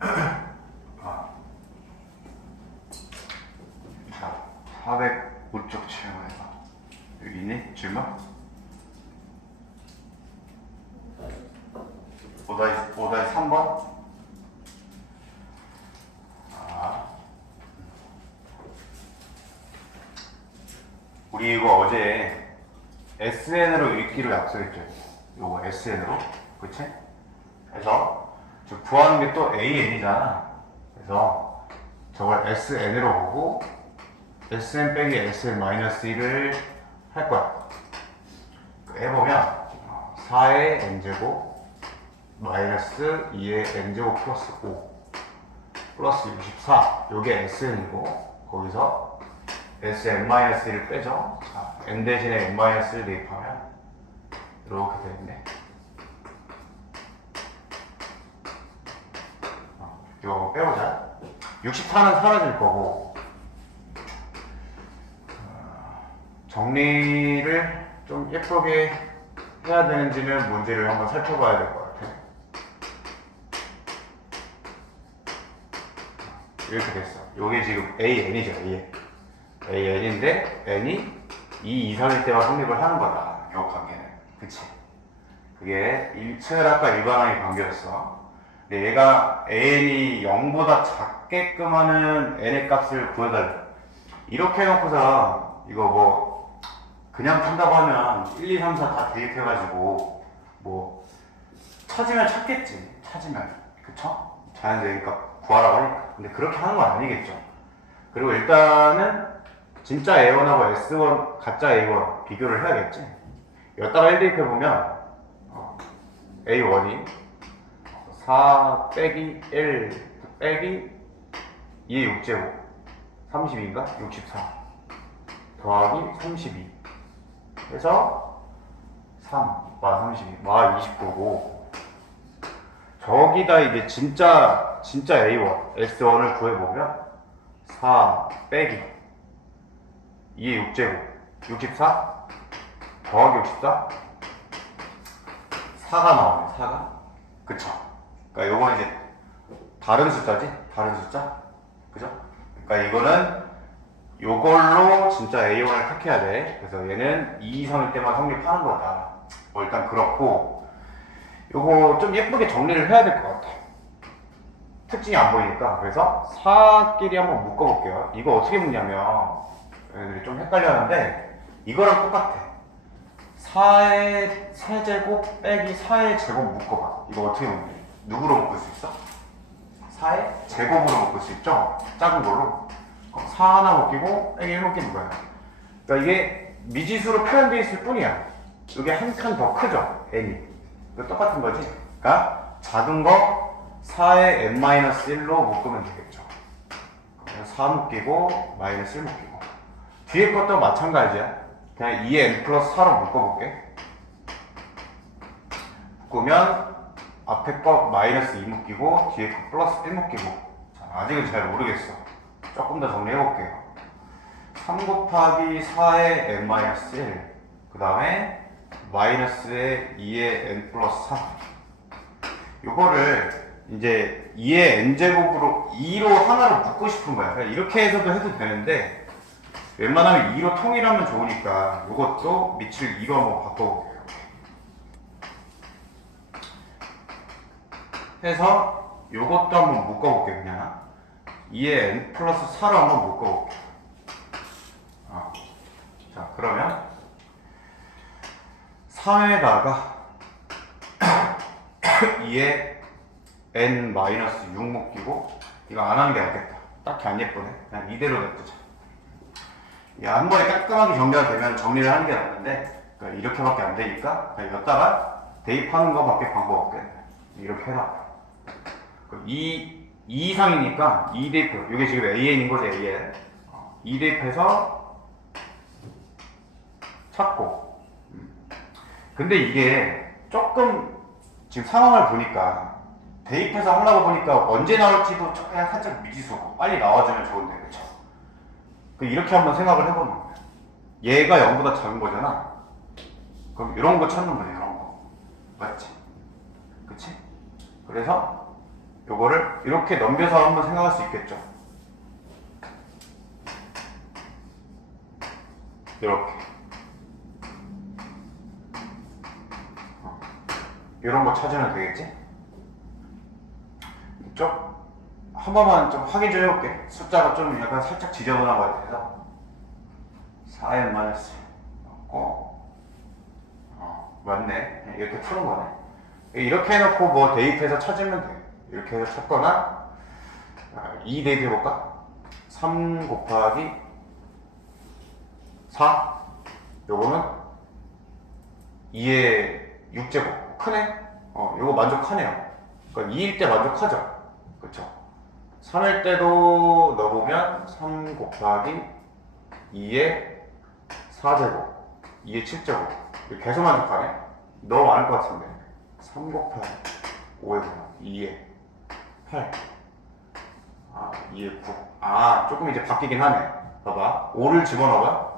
자, 405쪽 질문해봐. 여기 있니? 질문? 오다이 3번? 우리 이거 어제 SN으로 읽기로 약속했죠. 요거 SN으로. 그치? 그래서 구하는 게 또 AN이잖아. 그래서 저걸 SN으로 보고 SN 빼기 SN-1을 할 거야. 해보면 4의 n제곱 마이너스 2의 n제곱 플러스 5 플러스 64 요게 SN이고 거기서 SN-1을 빼죠. 자, n 대신에 n-1 대입하면 이렇게 되겠네. 이거 빼보자. 64는 사라질 거고 정리를 좀 예쁘게 해야 되는지는 문제를 한번 살펴봐야 될 것 같아. 이렇게 됐어. 요게 지금 AN이죠, AN. AN인데 n이 2 이상일 때만 성립을 하는 거다. 요 관계는. 그치? 그게 철학과 일반항의 관계였어. 근데 얘가 AN이 0보다 작게끔 하는 n의 값을 구해달라. 이렇게 해놓고서 이거 뭐 그냥 푼다고 하면 1, 2, 3, 4 다 대입해가지고 뭐 찾으면 찾겠지. 찾으면. 그쵸? 자연스러우니까 구하라고 하니까. 근데 그렇게 하는 건 아니겠죠. 그리고 일단은 진짜 A1하고 S1 가짜 A1 비교를 해야겠지. 여기다가 1 대입해보면 A1이 4 빼기 1 빼기 2의 6제곱 32인가? 64 더하기 32 해서 3 마 32 마 29고 저기다 이제 진짜 A1 S1을 구해보면 4 빼기 2의 6제곱 64 더하기 64 4가 나오네. 4가 그쵸. 그러니까 요건 이제 다른 숫자지. 다른 숫자 그죠. 그러니까 이거는 요걸로 진짜 A1을 택해야 돼. 그래서 얘는 2 이상일 때만 성립하는 거다. 뭐 일단 그렇고 요거 좀 예쁘게 정리를 해야 될 것 같아. 특징이 안 보이니까. 그래서 4끼리 한번 묶어볼게요. 이거 어떻게 묶냐면 애들이 좀 헷갈려 하는데 이거랑 똑같아. 4의 세제곱 빼기 4의 제곱 묶어봐. 이거 어떻게 묶니? 누구로 묶을 수 있어? 4의 제곱으로 묶을 수 있죠? 작은 걸로. 4 하나 묶이고 빼기 1 묶이는 거야. 그러니까 이게 미지수로 표현되어 있을 뿐이야. 이게 한 칸 더 크죠? n이. 이거 똑같은 거지? 그러니까 작은 거 4의 n-1로 묶으면 되겠죠. 4 묶이고 마이너스 1 묶이고 뒤에 것도 마찬가지야. 그냥 2의 n 플러스 4로 묶어볼게. 묶으면 앞에 거 마이너스 2 묶이고 뒤에 거 플러스 1 묶이고. 자, 아직은 잘 모르겠어. 조금 더 정리해볼게요. 3 곱하기 4의 n-1 그 다음에 마이너스의 2의 n 플러스 3 요거를 이제 2의 n제곱으로 2로 하나를 묶고 싶은 거야. 그냥 이렇게 해서도 해도 되는데 웬만하면 2로 통일하면 좋으니까 이것도 밑을 2로 한번 바꿔볼게요. 해서 이것도 한번 묶어볼게요. 그냥 2의 n 플러스 4로 한번 묶어볼게요. 자, 그러면 3에다가 2의 n-6 묶이고 이거 안 하는 게 낫겠다. 딱히 안 예쁘네. 그냥 이대로 냅두자. 한 번에 깔끔하게 정리가 되면 정리를 하는 게 낫는데 그러니까 이렇게밖에 안 되니까 그냥 여기다가 대입하는 거밖에 방법 없겠네. 이렇게 해놔. 2 이상이니까 2 대입. 이게 지금 AN인 거지, AN. 2 대입해서 찾고. 근데 이게 조금 지금 상황을 보니까 대입해서 하려고 보니까 언제 나올지도 그냥 살짝 미지수고 빨리 나와주면 좋은데, 그쵸? 이렇게 한번 생각을 해보는 거야. 얘가 0보다 작은 거잖아. 그럼 이런 거 찾는 거야, 이런 거. 맞지? 그치? 그래서 요거를 이렇게 넘겨서 한번 생각할 수 있겠죠. 이렇게 이런 거 찾으면 되겠지? 이쪽 한 번만 좀 확인 좀 해볼게. 숫자가 좀 약간 살짝 지저분한 것 같아서 4n 마이너스 맞네. 이렇게 푸는 거네. 이렇게 해놓고 뭐 대입해서 찾으면 돼. 이렇게 해서 찾거나 2 대입해볼까? 3 곱하기 4 요거는 2의 6제곱 크네? 요거 만족하네요. 그러니까 2일 때 만족하죠. 그쵸? 3일 때도 넣어보면 3 곱하기 2의 4제곱 2의 7제곱 계속 만족하네? 너무 많을 것 같은데 3 곱하기 5의 2의 8 2의 9 조금 이제 바뀌긴 하네. 봐봐 5를 집어넣어봐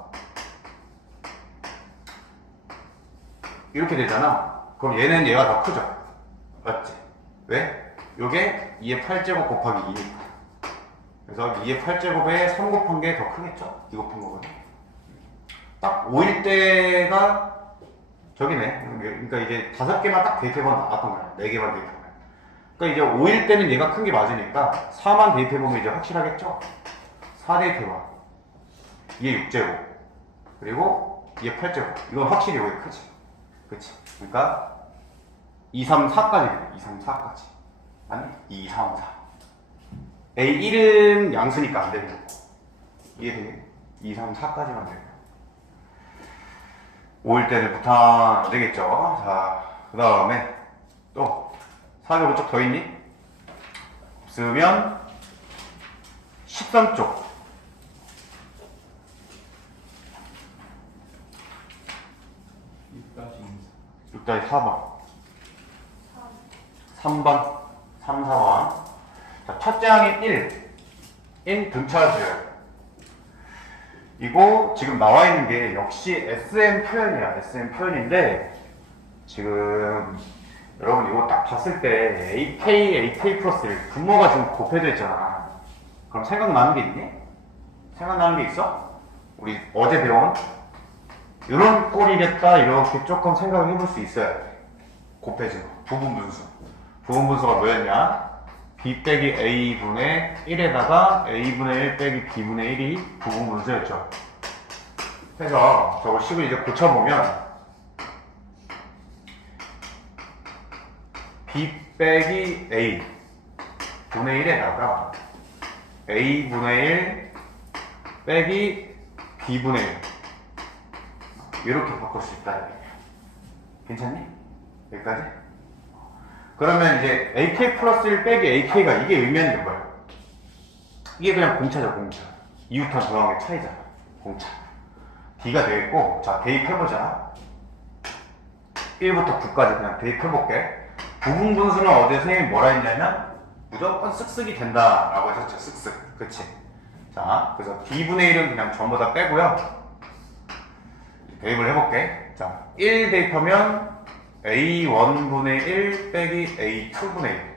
이렇게 되잖아. 그럼 얘는 얘가 더 크죠? 맞지? 왜? 요게 2의 8제곱 곱하기 2니까. 그래서 2의 8제곱에 3 곱한 게 더 크겠죠? 2 곱한 거보다. 딱 5일 때가 저기네. 그러니까 이제 5개만 딱 대입해보면 나왔던 거야. 4개만 대입해보면. 그러니까 이제 5일 때는 얘가 큰 게 맞으니까 4만 대입해보면 이제 확실하겠죠? 4 대입해봐. 2의 6제곱. 그리고 2의 8제곱. 이건 확실히 여기 크지. 그치? 그러니까 2, 3, 4까지 2, 3, 4까지 아니 2, 3, 4 A1은 양수니까 안 되는 거고 이해되니? 2, 3, 4까지만 되는 5일 때는 부탁 안 되겠죠. 자, 그 다음에 또 사기 오른쪽 더 있니? 없으면 13쪽 6-4번 3번 3, 4번 자, 첫째 항이 1 등차수열 이거 지금 나와 있는 게 역시 SM 표현이야. SM 표현인데 지금 여러분 이거 딱 봤을 때 AK 플러스 1 분모가 지금 곱해져 있잖아. 그럼 생각나는 게 있니? 생각나는 게 있어? 우리 어제 배운 이런 꼴이겠다 이렇게 조금 생각을 해볼 수 있어야 돼. 곱해진 거. 부분분수. 부분분수가 뭐였냐? b 빼기 a분의 1에다가 a분의 1 빼기 b분의 1이 부분분수였죠. 그래서 저거 식을 이제 고쳐보면 b 빼기 a 분의 1에다가 a분의 1 빼기 b분의 1 이렇게 바꿀 수 있다. 괜찮니? 여기까지? 그러면 이제 AK 플러스 1 빼기 AK가 이게 의미하는 게 뭐예요? 이게 그냥 공차죠, 공차. 이웃한 조항의 차이잖아. 공차. D가 되겠고, 자, 대입해보자. 1부터 9까지 그냥 대입해볼게. 부분분수는 어제 선생님이 뭐라 했냐면, 무조건 쓱쓱이 된다라고 했었죠, 쓱쓱. 그치? 자, 그래서 D분의 1은 그냥 전부 다 빼고요. 대입을 해볼게. 자, 1 대입하면 A1분의 1 빼기 A2분의 1.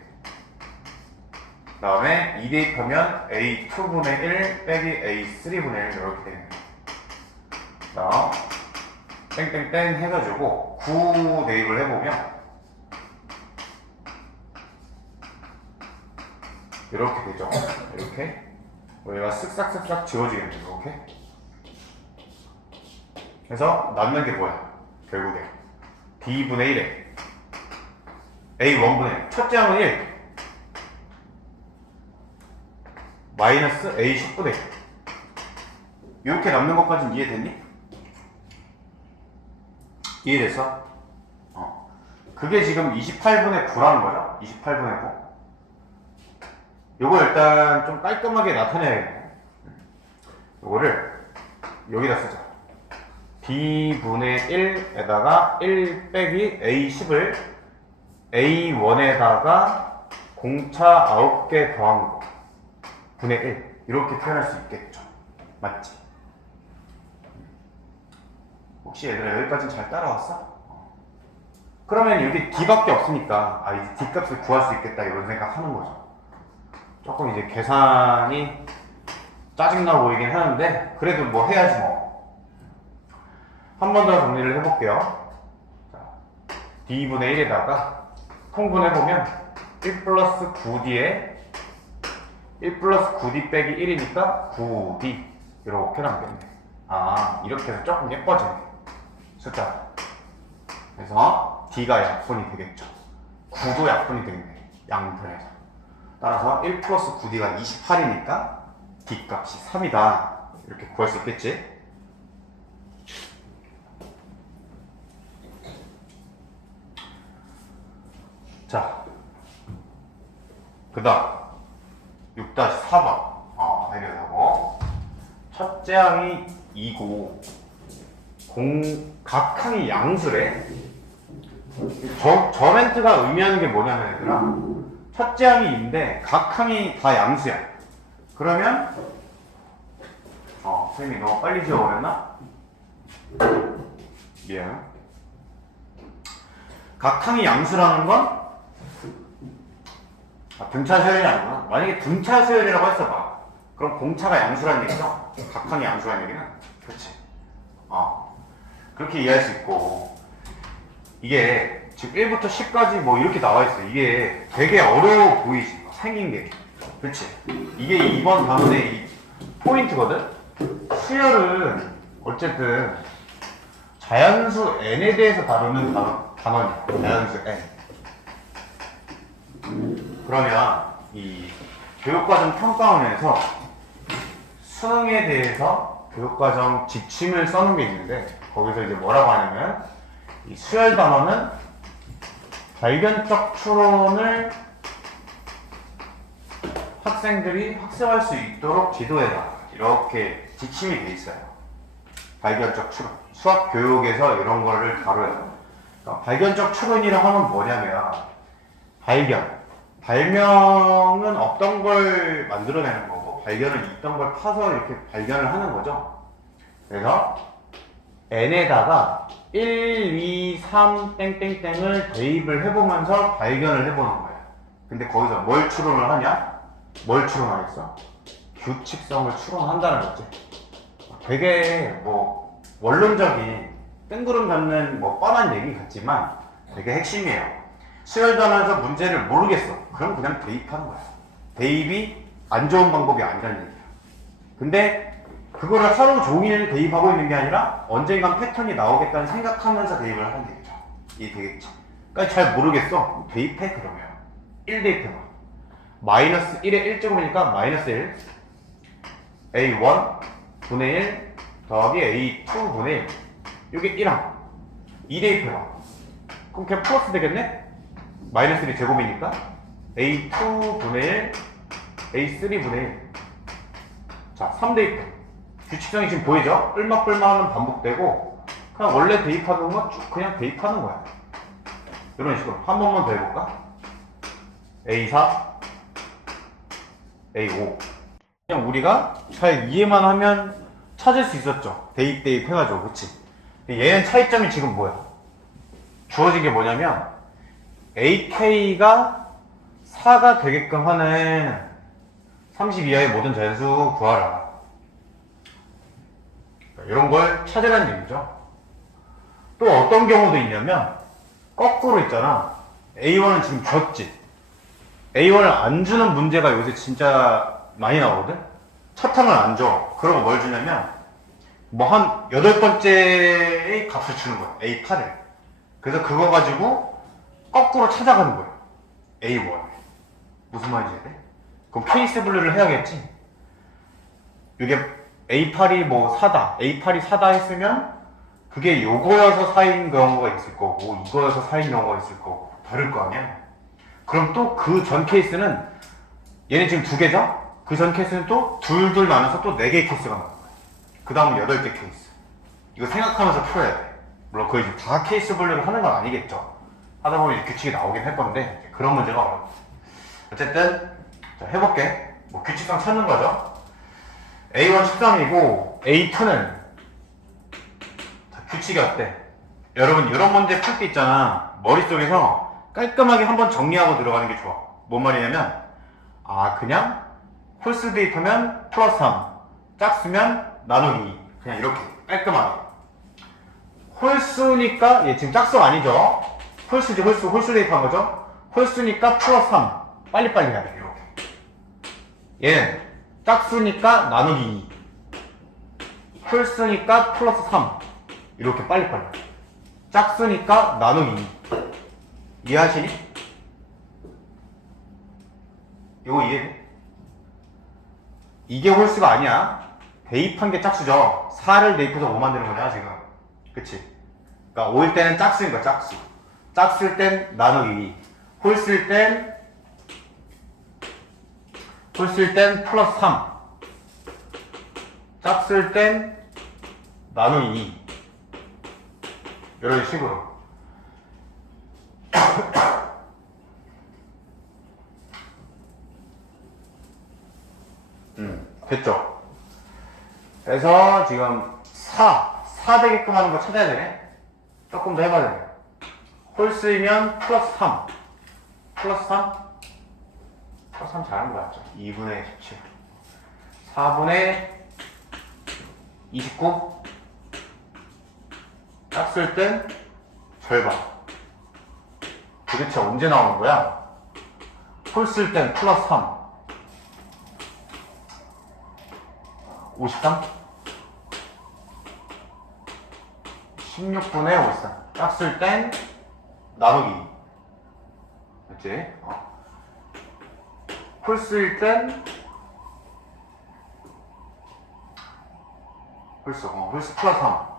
그 다음에 2 대입하면 A2분의 1 빼기 A3분의 1 이렇게 되는 거예요. 자, 땡땡땡 해가지고 9 대입을 해보면 이렇게 되죠. 이렇게. 얘가 쓱싹쓱싹 지워지겠네요. 이렇게. 그래서 남는 게 뭐야? 결국에 D분의 1에 A1분의 1. 첫째 항은 1 마이너스 A10분의 1. 이렇게 남는 것까지는 이해됐니? 이해됐어? 그게 지금 28분의 9라는 거죠? 28분의 9. 요거 일단 좀 깔끔하게 나타내야겠네. 요거를 여기다 쓰자. D분의 1에다가 1 빼기 A10을 A1에다가 공차 9개 더한 거 분의 1 이렇게 표현할 수 있겠죠. 맞지? 혹시 얘들아 여기까지는 잘 따라왔어? 그러면 여기 D밖에 없으니까 이제 D 값을 구할 수 있겠다 이런 생각 하는 거죠. 조금 이제 계산이 짜증나 보이긴 하는데 그래도 뭐 해야지 뭐. 한 번 더 정리를 해볼게요. 자, D분의 1에다가 통분해보면 1 플러스 9D에 1 플러스 9D 빼기 1이니까 9D 이렇게 남겠네. 아, 이렇게 해서 조금 예뻐지네 숫자. 그래서 D가 약분이 되겠죠. 9도 약분이 되겠네 양분해서. 따라서 1 플러스 9D가 28이니까 D 값이 3이다 이렇게 구할 수 있겠지. 자, 그 다음 6-4번 해결하고 첫째 항이 2고 각항이 양수래. 저 멘트가 의미하는 게 뭐냐면 얘들아, 첫째 항이 2인데 각항이 다 양수야. 그러면 선생님이 너무 빨리 지워버렸나? 미안. 각항이 양수라는 건 등차 수열이 아니구나. 만약에 등차 수열이라고 했어봐. 그럼 공차가 양수라는 얘기죠? 각항이 양수라는 얘기는? 그렇지. 그렇게 이해할 수 있고, 이게 지금 1부터 10까지 뭐 이렇게 나와 있어. 이게 되게 어려워 보이지? 생긴 게. 그렇지. 이게 이번 단원의 이 포인트거든? 수열은 어쨌든 자연수 n에 대해서 다루는 단원이야. 자연수 n. 그러면 이 교육과정 평가원에서 수능에 대해서 교육과정 지침을 써놓은 게 있는데, 거기서 이제 뭐라고 하냐면 이 수열 단원은 발견적 추론을 학생들이 학습할 수 있도록 지도해라 이렇게 지침이 돼 있어요. 발견적 추론. 수학 교육에서 이런 거를 다뤄요. 그러니까 발견적 추론이라고 하면 뭐냐면 발명은 없던 걸 만들어내는 거고, 발견은 있던 걸 파서 이렇게 발견을 하는 거죠. 그래서 n에다가 1, 2, 3 땡땡땡을 대입을 해보면서 발견을 해보는 거예요. 근데 거기서 뭘 추론을 하냐? 뭘 추론하겠어? 규칙성을 추론한다는 거지. 되게 뭐 원론적인 뜬구름 잡는 뭐 뻔한 얘기 같지만 되게 핵심이에요. 수열단원에서 문제를 모르겠어. 그럼 그냥 대입하는 거야. 대입이 안 좋은 방법이 아니라는 얘기야. 근데 그거를 하루 종일 대입하고 있는 게 아니라 언젠간 패턴이 나오겠다는 생각하면서 대입을 하는 얘기죠. 이해되겠죠? 그러니까 잘 모르겠어. 대입해 그러면. 1 대입해봐. 마이너스 1에 1제곱이니까 마이너스 1 A1 분의 1 더하기 A2 분의 1 이게 1항 2 대입해봐. 그럼 그냥 플러스 되겠네? 마이너스 1이 제곱이니까 A2 분의 1 A3 분의 1. 자, 3 대입해. 규칙성이 지금 보이죠? 뿔막뿔막하면 반복되고 그냥 원래 대입하던 거 쭉 그냥 대입하는 거야. 이런 식으로 한 번만 더 해볼까? A4 A5. 그냥 우리가 잘 이해만 하면 찾을 수 있었죠. 대입 해가지고. 그치? 얘는 차이점이 지금 뭐야? 주어진 게 뭐냐면 AK가 4가 되게끔 하는 30 이하의 모든 자연수 구하라. 이런 걸 찾으라는 얘기죠. 또 어떤 경우도 있냐면 거꾸로 있잖아. A1은 지금 줬지. A1을 안 주는 문제가 요새 진짜 많이 나오거든? 첫 항을 안 줘. 그러고 뭘 주냐면 뭐 한 8번째의 값을 주는 거야. A8을. 그래서 그거 가지고 거꾸로 찾아가는 거야. A1. 무슨 말인지 이해? 그럼 케이스 분류를 해야겠지. 이게 A8이 뭐 4다, A8이 4다 했으면 그게 요거여서 4인 경우가 있을 거고 이거여서 4인 경우가 있을 거고 다를 거 아니야. 그럼 또 그 전 케이스는 얘는 지금 2개죠? 그 전 케이스는 또 둘둘 나눠서 또 4개의 케이스가 나온 거야. 그 다음은 8개 케이스. 이거 생각하면서 풀어야 돼. 물론 거의 다 케이스 분류를 하는 건 아니겠죠. 하다 보면 규칙이 나오긴 할 건데 그런 문제가 어렵다. 어쨌든 자, 해볼게. 뭐 규칙상 찾는 거죠. A1 13이고 A2는 규칙이 어때? 여러분 이런 문제 풀 때 있잖아. 머릿속에서 깔끔하게 한번 정리하고 들어가는 게 좋아. 뭔 말이냐면 아, 그냥 홀수 대입하면 플러스 3, 짝수면 나누기 2. 그냥 이렇게 깔끔하게. 홀수니까 얘 지금 짝수 아니죠? 홀수지, 홀수 대입한 거죠? 홀수니까 플러스 3. 빨리빨리 해야 돼. 이렇게. 얘는 짝수니까 나누기 2. 홀수니까 플러스 3. 이렇게 빨리빨리. 짝수니까 나누기 2. 이해하시니? 이거 이해돼? 이게 홀수가 아니야. 대입한 게 짝수죠. 4를 대입해서 5 만드는 거잖아, 지금. 그치? 그러니까 5일 때는 짝수인 거야, 짝수. 짝수일 땐 나누기 2. 홀수일 땐 플러스 3. 짝수일 땐 나누기 2. 이런 식으로. 됐죠? 그래서 지금 4 되게끔 하는 거 찾아야 되네? 조금 더 해봐야 되네. 홀수이면 플러스 3. 플러스 3? 플러스 3 잘한 거 같죠? 2분의 17. 4분의 29. 짝수일 땐 절반. 도대체 언제 나오는 거야? 홀수일 땐 플러스 3. 53? 16분의 53. 짝수일 땐 나누기. 맞지? 홀수일 땐 홀수 플러스 3.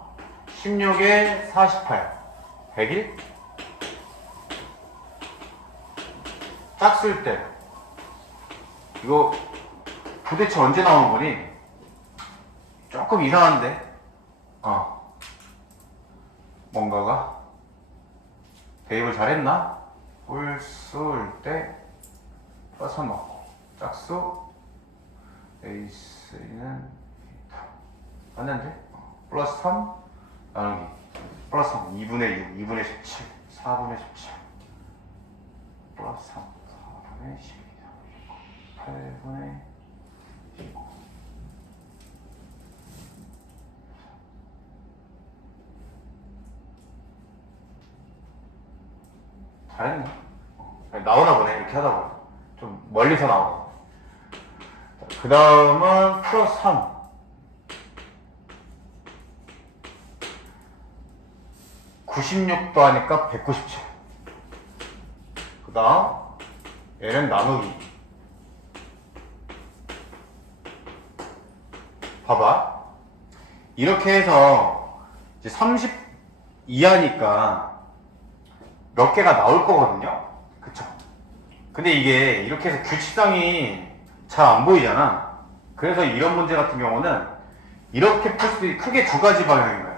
16에 48. 100일? 짝수일 때. 이거 도대체 언제 나오는 거니? 조금 이상한데? 뭔가가? 대입을 잘했나? 홀수일 때 플러스 3 맞고 짝수 에이스는 맞는데? 플러스 3 나누기 플러스 3 2분의 6 2분의 17 4분의 17 플러스 3 4분의 12 8분의 19 잘했네. 나오나 보네. 이렇게 하다 보면 좀 멀리서 나오네. 그 다음은 플러스 3. (96도) 하니까 197. 그 다음 얘는 나누기. 봐봐. 이렇게 해서 이제 30 이하니까 몇 개가 나올 거거든요. 그쵸? 근데 이게 이렇게 해서 규칙상이 잘 안 보이잖아. 그래서 이런 문제 같은 경우는 이렇게 풀 수도 크게 두 가지 방향인 거야.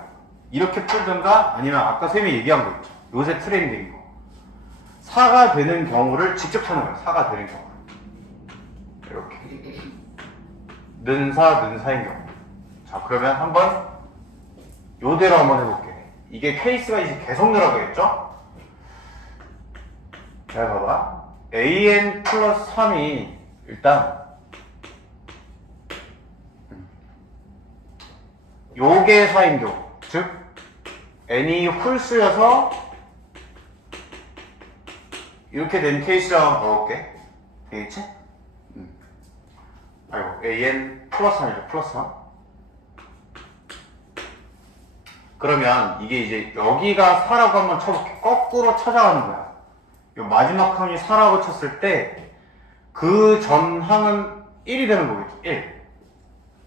이렇게 풀든가 아니면 아까 쌤이 얘기한 거 있죠. 요새 트렌드인 거. 4가 되는 경우를 직접 찾는 거야. 4가 되는 경우. 이렇게. 는사인 경우. 자, 그러면 한번 요대로 한번 해볼게. 이게 케이스가 이제 계속 늘어가겠죠? 잘 봐봐. an 플러스 3이 일단 요게 4인교. 즉 n이 홀수여서 이렇게 된 케이스를 한번 봐볼게. 되겠지? 아이고, an 플러스 3이죠. 플러스 3. 그러면 이게 이제 여기가 4라고 한번 쳐볼게. 거꾸로 찾아가는 거야. 요 마지막 항이 4라고 쳤을 때 그 전 항은 1이 되는 거겠죠. 1.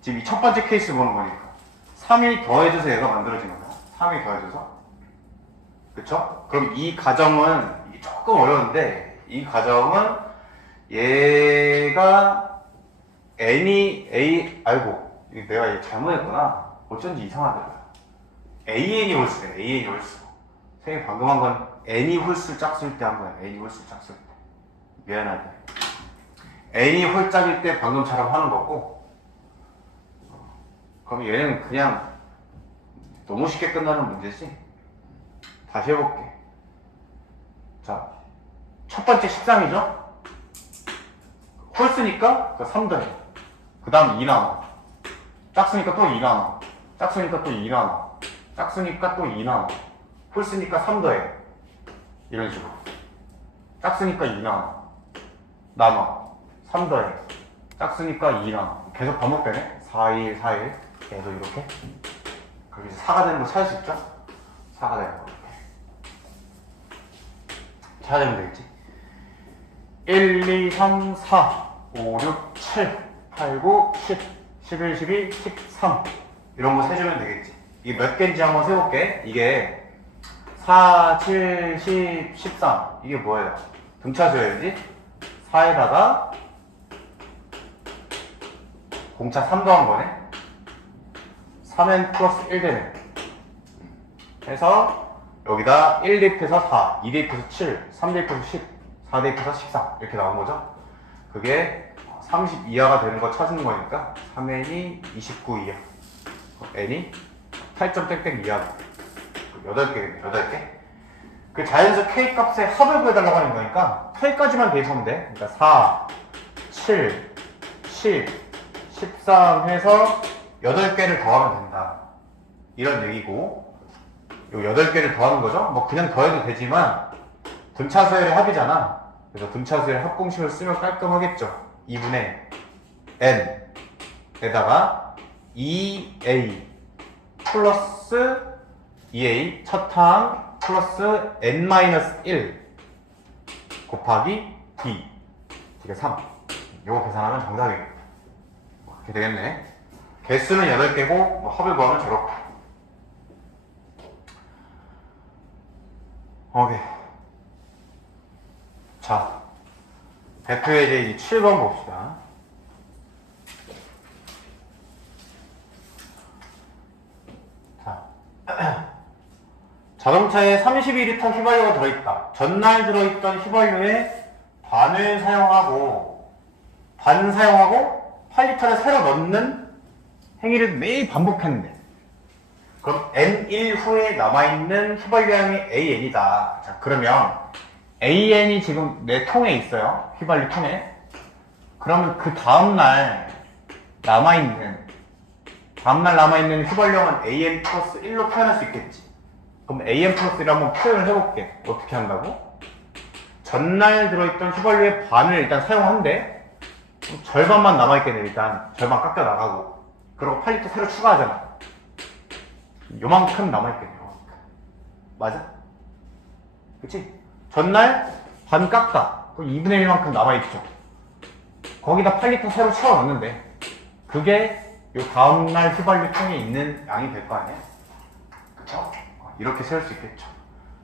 지금 이 첫 번째 케이스 보는 거니까 3이 더해져서 얘가 만들어진 거야. 3이 더해져서. 그쵸? 그럼 이 가정은 조금 어려운데 이 가정은 얘가 n이 아이고 내가 얘 잘못했구나. 어쩐지 이상하더라. an이 홀수래. an이 홀수. 선생님 방금 한 건 n이 홀수 짝수일 때 한 거야. n이 홀수 짝수일 때. 미안하다. n이 홀짝일 때 방금처럼 하는 거고. 그럼 얘는 그냥 너무 쉽게 끝나는 문제지. 다시 해볼게. 자, 첫 번째 13이죠? 홀수니까 3 더해. 그 다음 2 나눠. 짝수니까 또 2 나눠. 짝수니까 또 2 나눠. 짝수니까 또 2 나눠. 홀수니까 3 더해. 이런 식으로. 짝수니까 2 나눠. 나눠. 3 더해. 짝수니까 2 나눠. 계속 반복되네. 4, 1, 4, 1. 계속 이렇게. 그럼 이제 4가 되는 거 찾을 수 있죠? 4가 되는 거. 찾으면 되겠지. 1, 2, 3, 4, 5, 6, 7, 8, 9, 10, 11, 12, 13 이런 거 세주면 되겠지. 이게 몇 개인지 한번 세볼게. 이게 4, 7, 10, 13 이게 뭐예요? 등차수열이지? 4에다가 공차 3 더한 거네. 3n 플러스 1 되네. 그래서 여기다 1 대입해서 4, 2 대입해서 7, 3 대입해서 10, 4 대입해서 13 이렇게 나온 거죠. 그게 30 이하가 되는 거 찾는 거니까 3n이 29 이하, n이 8점 땡땡 이하. 8개겠네, 8개. 그 자연수 k 값의 합을 구해달라고 하는 거니까 8까지만 대입하면 돼. 그러니까 4, 7, 10, 13 해서 8개를 더하면 된다. 이런 얘기고, 요 8개를 더하는 거죠? 뭐 그냥 더해도 되지만 등차수열의 합이잖아. 그래서 등차수열의 합공식을 쓰면 깔끔하겠죠. 2분의 n에다가 2a 플러스 2a 첫 항 플러스 n-1 곱하기 d 이게 3. 요거 계산하면 정답이겠다. 이렇게 되겠네. 개수는 8개고 뭐 합을 구하면 저렇고. 오케이. 자, 대표의 이제 7번 봅시다. 자, 자동차에 32리터 휘발유가 들어있다. 전날 들어있던 휘발유에 반을 사용하고, 반 사용하고 8리터를 새로 넣는 행위를 매일 반복했는데, 그럼 N1 후에 남아있는 휘발유량이 AN이다. 자, 그러면 AN이 지금 내 통에 있어요. 휘발유 통에. 그러면 그 다음날 남아있는 휘발유량은 AN 플러스 1로 표현할 수 있겠지. 그럼 AN 플러스 1을 한번 표현을 해볼게. 어떻게 한다고? 전날 들어있던 휘발유의 반을 일단 사용한대. 절반만 남아있겠네. 일단 절반 깎여 나가고. 그리고 8리터 새로 추가하잖아. 요만큼 남아있겠네. 요만큼. 맞아? 그치? 전날 반 깎다. 그럼 2분의 1만큼 남아있죠. 거기다 8리터 새로 채워 넣는데 그게 요 다음날 휘발유 통에 있는 양이 될 거 아니야? 그쵸? 이렇게 세울 수 있겠죠.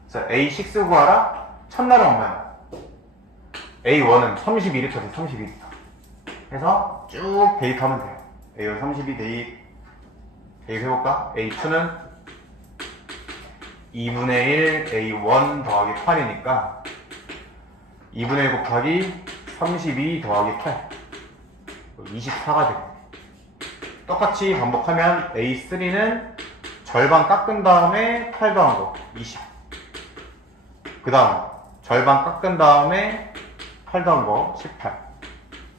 그래서 A6 구하라. 첫날은 얼마야? A1은 32리터지. 32리터. 해서 쭉 대입하면 돼요. A1 32 대입해볼까? A2는 2분의 1 A1 더하기 8이니까 2분의 1 곱하기 32 더하기 8 24가 되고, 똑같이 반복하면 A3는 절반 깎은 다음에 8 더한 거 20. 그 다음 절반 깎은 다음에 8 더한 거 18.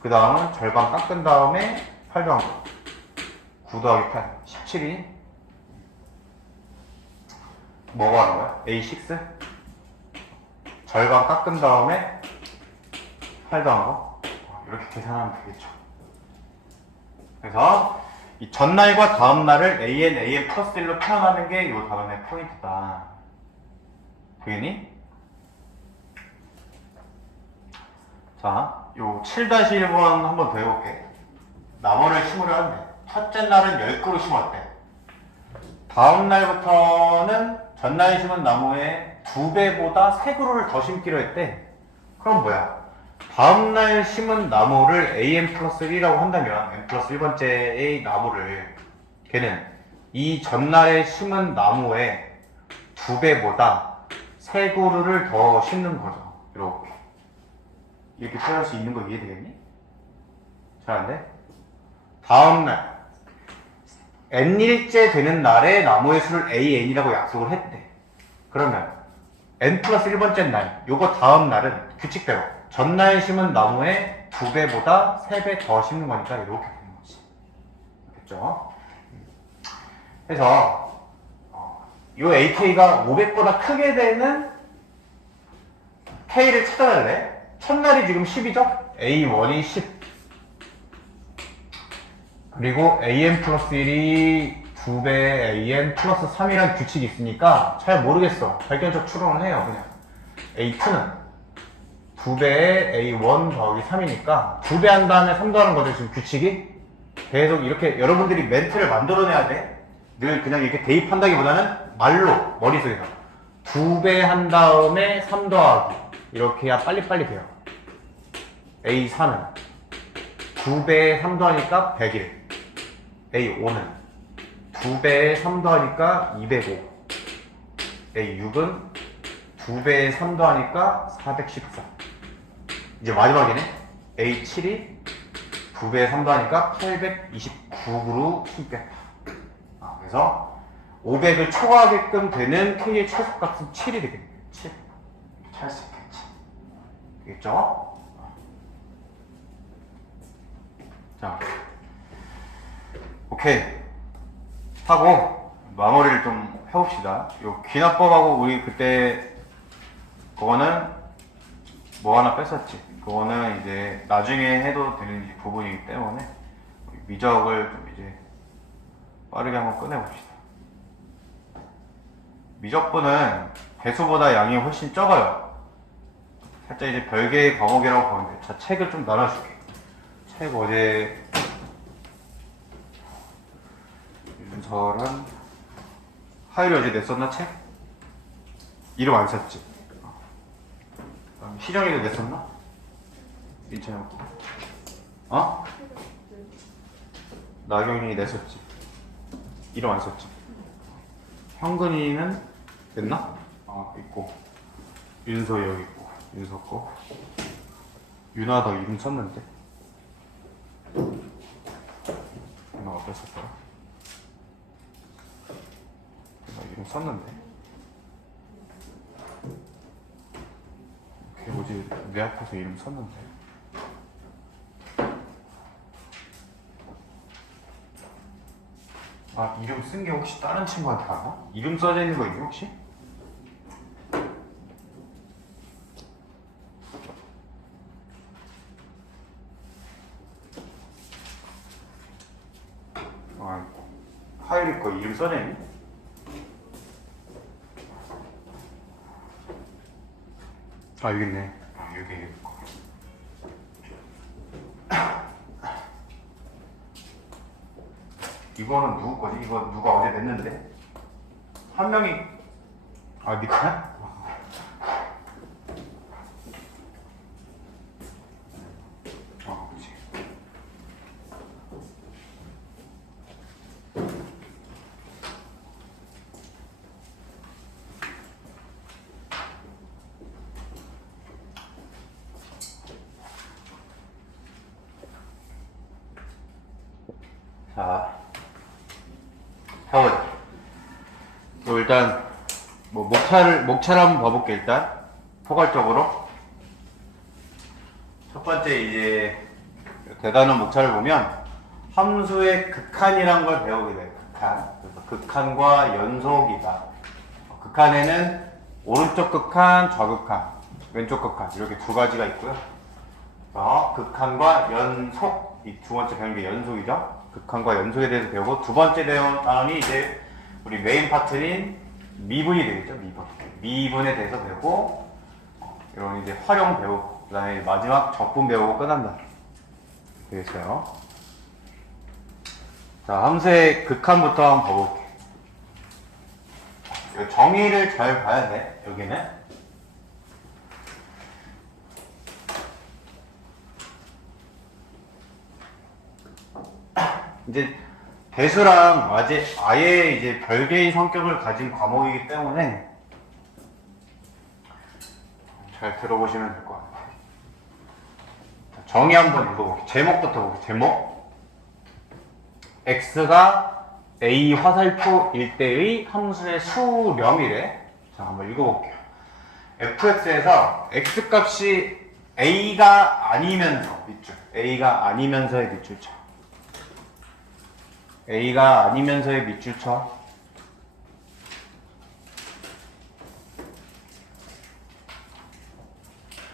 그 다음은 절반 깎은 다음에 8 더한 거 9 더하기 8 17이 뭐가 하는 거야? A6 절반 깎은 다음에 8 더한 거 이렇게 계산하면 되겠죠. 그래서 이 전날과 다음날을 AN 플러스 1로 표현하는 게 이 단원의 포인트다. 되겠니? 자, 요 7-1번 한번 더 해볼게. 나무를 심으려 하는데 첫째 날은 10그루 심었대. 다음 날부터는 전날 심은 나무에 2배보다 3그루를 더 심기로 했대. 그럼 뭐야? 다음날 심은 나무를 AN 플러스 1이라고 한다면 N 플러스 1번째의 나무를 걔는 이 전날에 심은 나무에 2배보다 3그루를 더 심는 거죠. 이렇게 표현할 수 있는 거 이해되겠니? 잘 안 돼? 다음날 N일째 되는 날에 나무의 수를 AN이라고 약속을 했대. 그러면 N 플러스 1번째 날, 요거 다음 날은 규칙대로 전날 심은 나무에 2배보다 3배 더 심는 거니까 이렇게 되는 거지. 됐죠? 그래서 이 AK가 500보다 크게 되는 K를 찾아야 돼. 첫날이 지금 10이죠? A1이 10. 그리고 AN 플러스 1이 2배 AN 플러스 3이라는 규칙이 있으니까 잘 모르겠어. 발견적 추론을 해요, 그냥. A2는 2배의 A1 더하기 3이니까 2배 한 다음에 3 더하는 거죠, 지금 규칙이. 계속 이렇게 여러분들이 멘트를 만들어내야 돼. 늘 그냥 이렇게 대입한다기보다는 말로, 머릿속에서. 2배 한 다음에 3 더하기. 이렇게 해야 빨리빨리 돼요. A4는 2배에 3 더하니까 101. A5는 2배에 3 더하니까 205. A6은 2배에 3 더하니까 414. 이제 마지막이네. A7이 2배에 3 더하니까 829으로 숨겠다. 그래서 500을 초과하게끔 되는 K의 최소값은 7이 되겠네요. 7. 찰 수 있겠지. 되겠죠? 자, 오케이. 하고 마무리를 좀 해봅시다. 요 귀납법하고 우리 그때 그거는 뭐 하나 뺐었지. 그거는 이제 나중에 해도 되는 부분이기 때문에 미적을 좀 이제 빠르게 한번 꺼내봅시다. 미적분은 배수보다 양이 훨씬 적어요. 살짝 이제 별개의 과목이라고 보면 돼. 자, 책을 좀 나눠줄게. 책 어제 윤설은 하율이 어제 냈었나 책? 이름 안 썼지? 희정이도 냈었나? 민찬이 어? 나경이 냈었지. 이름 안 썼지. 형근이는 냈나? 있고. 윤서 여기 있고. 윤서 거. 윤아도 이름 썼는데. 윤아가 뺐었더라. 윤아 이름 썼는데. 걔 뭐지? 내 앞에서 이름 썼는데. 이름 쓴 게 혹시 다른 친구한테 갔나? 이름 써져 있는 거 있니 혹시? 하율이 거 이름 써져 있니? 여기 있네. 여기 있고. 이거는 누구 거지? 이거 누가 어제 냈는데? 한 명이 니가? 그치. 자, 해보자. 일단 목차를 한번 봐볼게. 일단 포괄적으로 첫 번째 이제 대단원 목차를 보면 함수의 극한이란 걸 배우게 돼요. 극한. 그래서 극한과 연속이다. 극한에는 오른쪽 극한, 좌극한, 왼쪽 극한 이렇게 두 가지가 있고요. 극한과 연속, 이 두 번째 배우는 게 연속이죠. 극한과 연속에 대해서 배우고, 두 번째 배운 단원이 이제 우리 메인 파트인 미분이 되겠죠. 미분에 대해서 배우고, 이런 이제 활용 배우고, 그 다음에 마지막 적분 배우고 끝난다. 되겠어요. 자, 함수의 극한부터 한번 봐볼게. 정의를 잘 봐야 돼. 여기는 이제 배수랑 아예 이제 별개의 성격을 가진 과목이기 때문에 잘 들어보시면 될 것 같아요. 정의 한번 읽어볼게요. 제목부터 볼게요. 제목. x가 a 화살표일 때의 함수의 수렴이래. 자, 한번 읽어볼게요. fx에서 x 값이 A가 아니면서 밑줄. A가 아니면서의 밑줄 쳐. A가 아니면서의 밑줄 쳐.